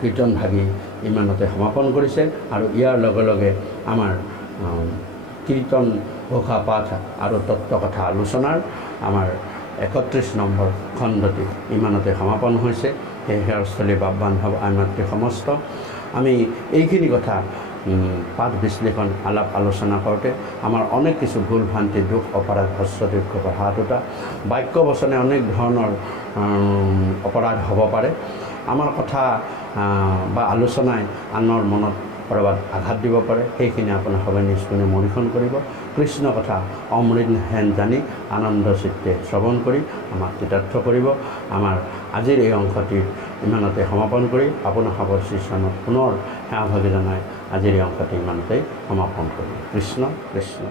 কীৰ্তন ভাগি ইমানতে সমাপন কৰিছে আৰু ইয়াৰ লগে লগে আমাৰ কীৰ্তন ঘোষা পাঠ আৰু তত্ত্ব কথা আলোচনাৰ আমাৰ 31 নম্বৰ খণ্ডটি ইমানতে সমাপন হৈছে সেয়েহে স্থলী বাপ বান্ধৱ আইমাতৃ সমস্ত আমি এইখিনি কথা পাঠ বিশ্লেষণ আলাপ আলোচনা কৰোঁতে আমাৰ অনেক কিছু ভুল ভ্ৰান্তি দুখ অপৰাধ ভস্বদীৰ্ঘ হাতোটা বাক্য বচনে অনেক ধৰণৰ অপৰাধ হ'ব পাৰে আমাৰ কথা বা আলোচনাই আনৰ মনত কৰবাত আঘাত দিব পাৰে সেইখিনি আপোনাৰ সবে নিষ্পণে মনিষণ কৰিব কৃষ্ণ কথা অমৃত হেন জানি আনন্দ চিত্তে শ্ৰৱণ কৰি আমাক কৃতাৰ্থ কৰিব আমাৰ আজিৰ এই অংশটি ইমানতে সমাপন কৰি আপোনাৰ সবৰ শ্ৰীচৰণত পুনৰ সেৱা ভাগি জনাই আজিৰ এই অংশটি ইমানতেই সমাপন কৰিম কৃষ্ণ কৃষ্ণ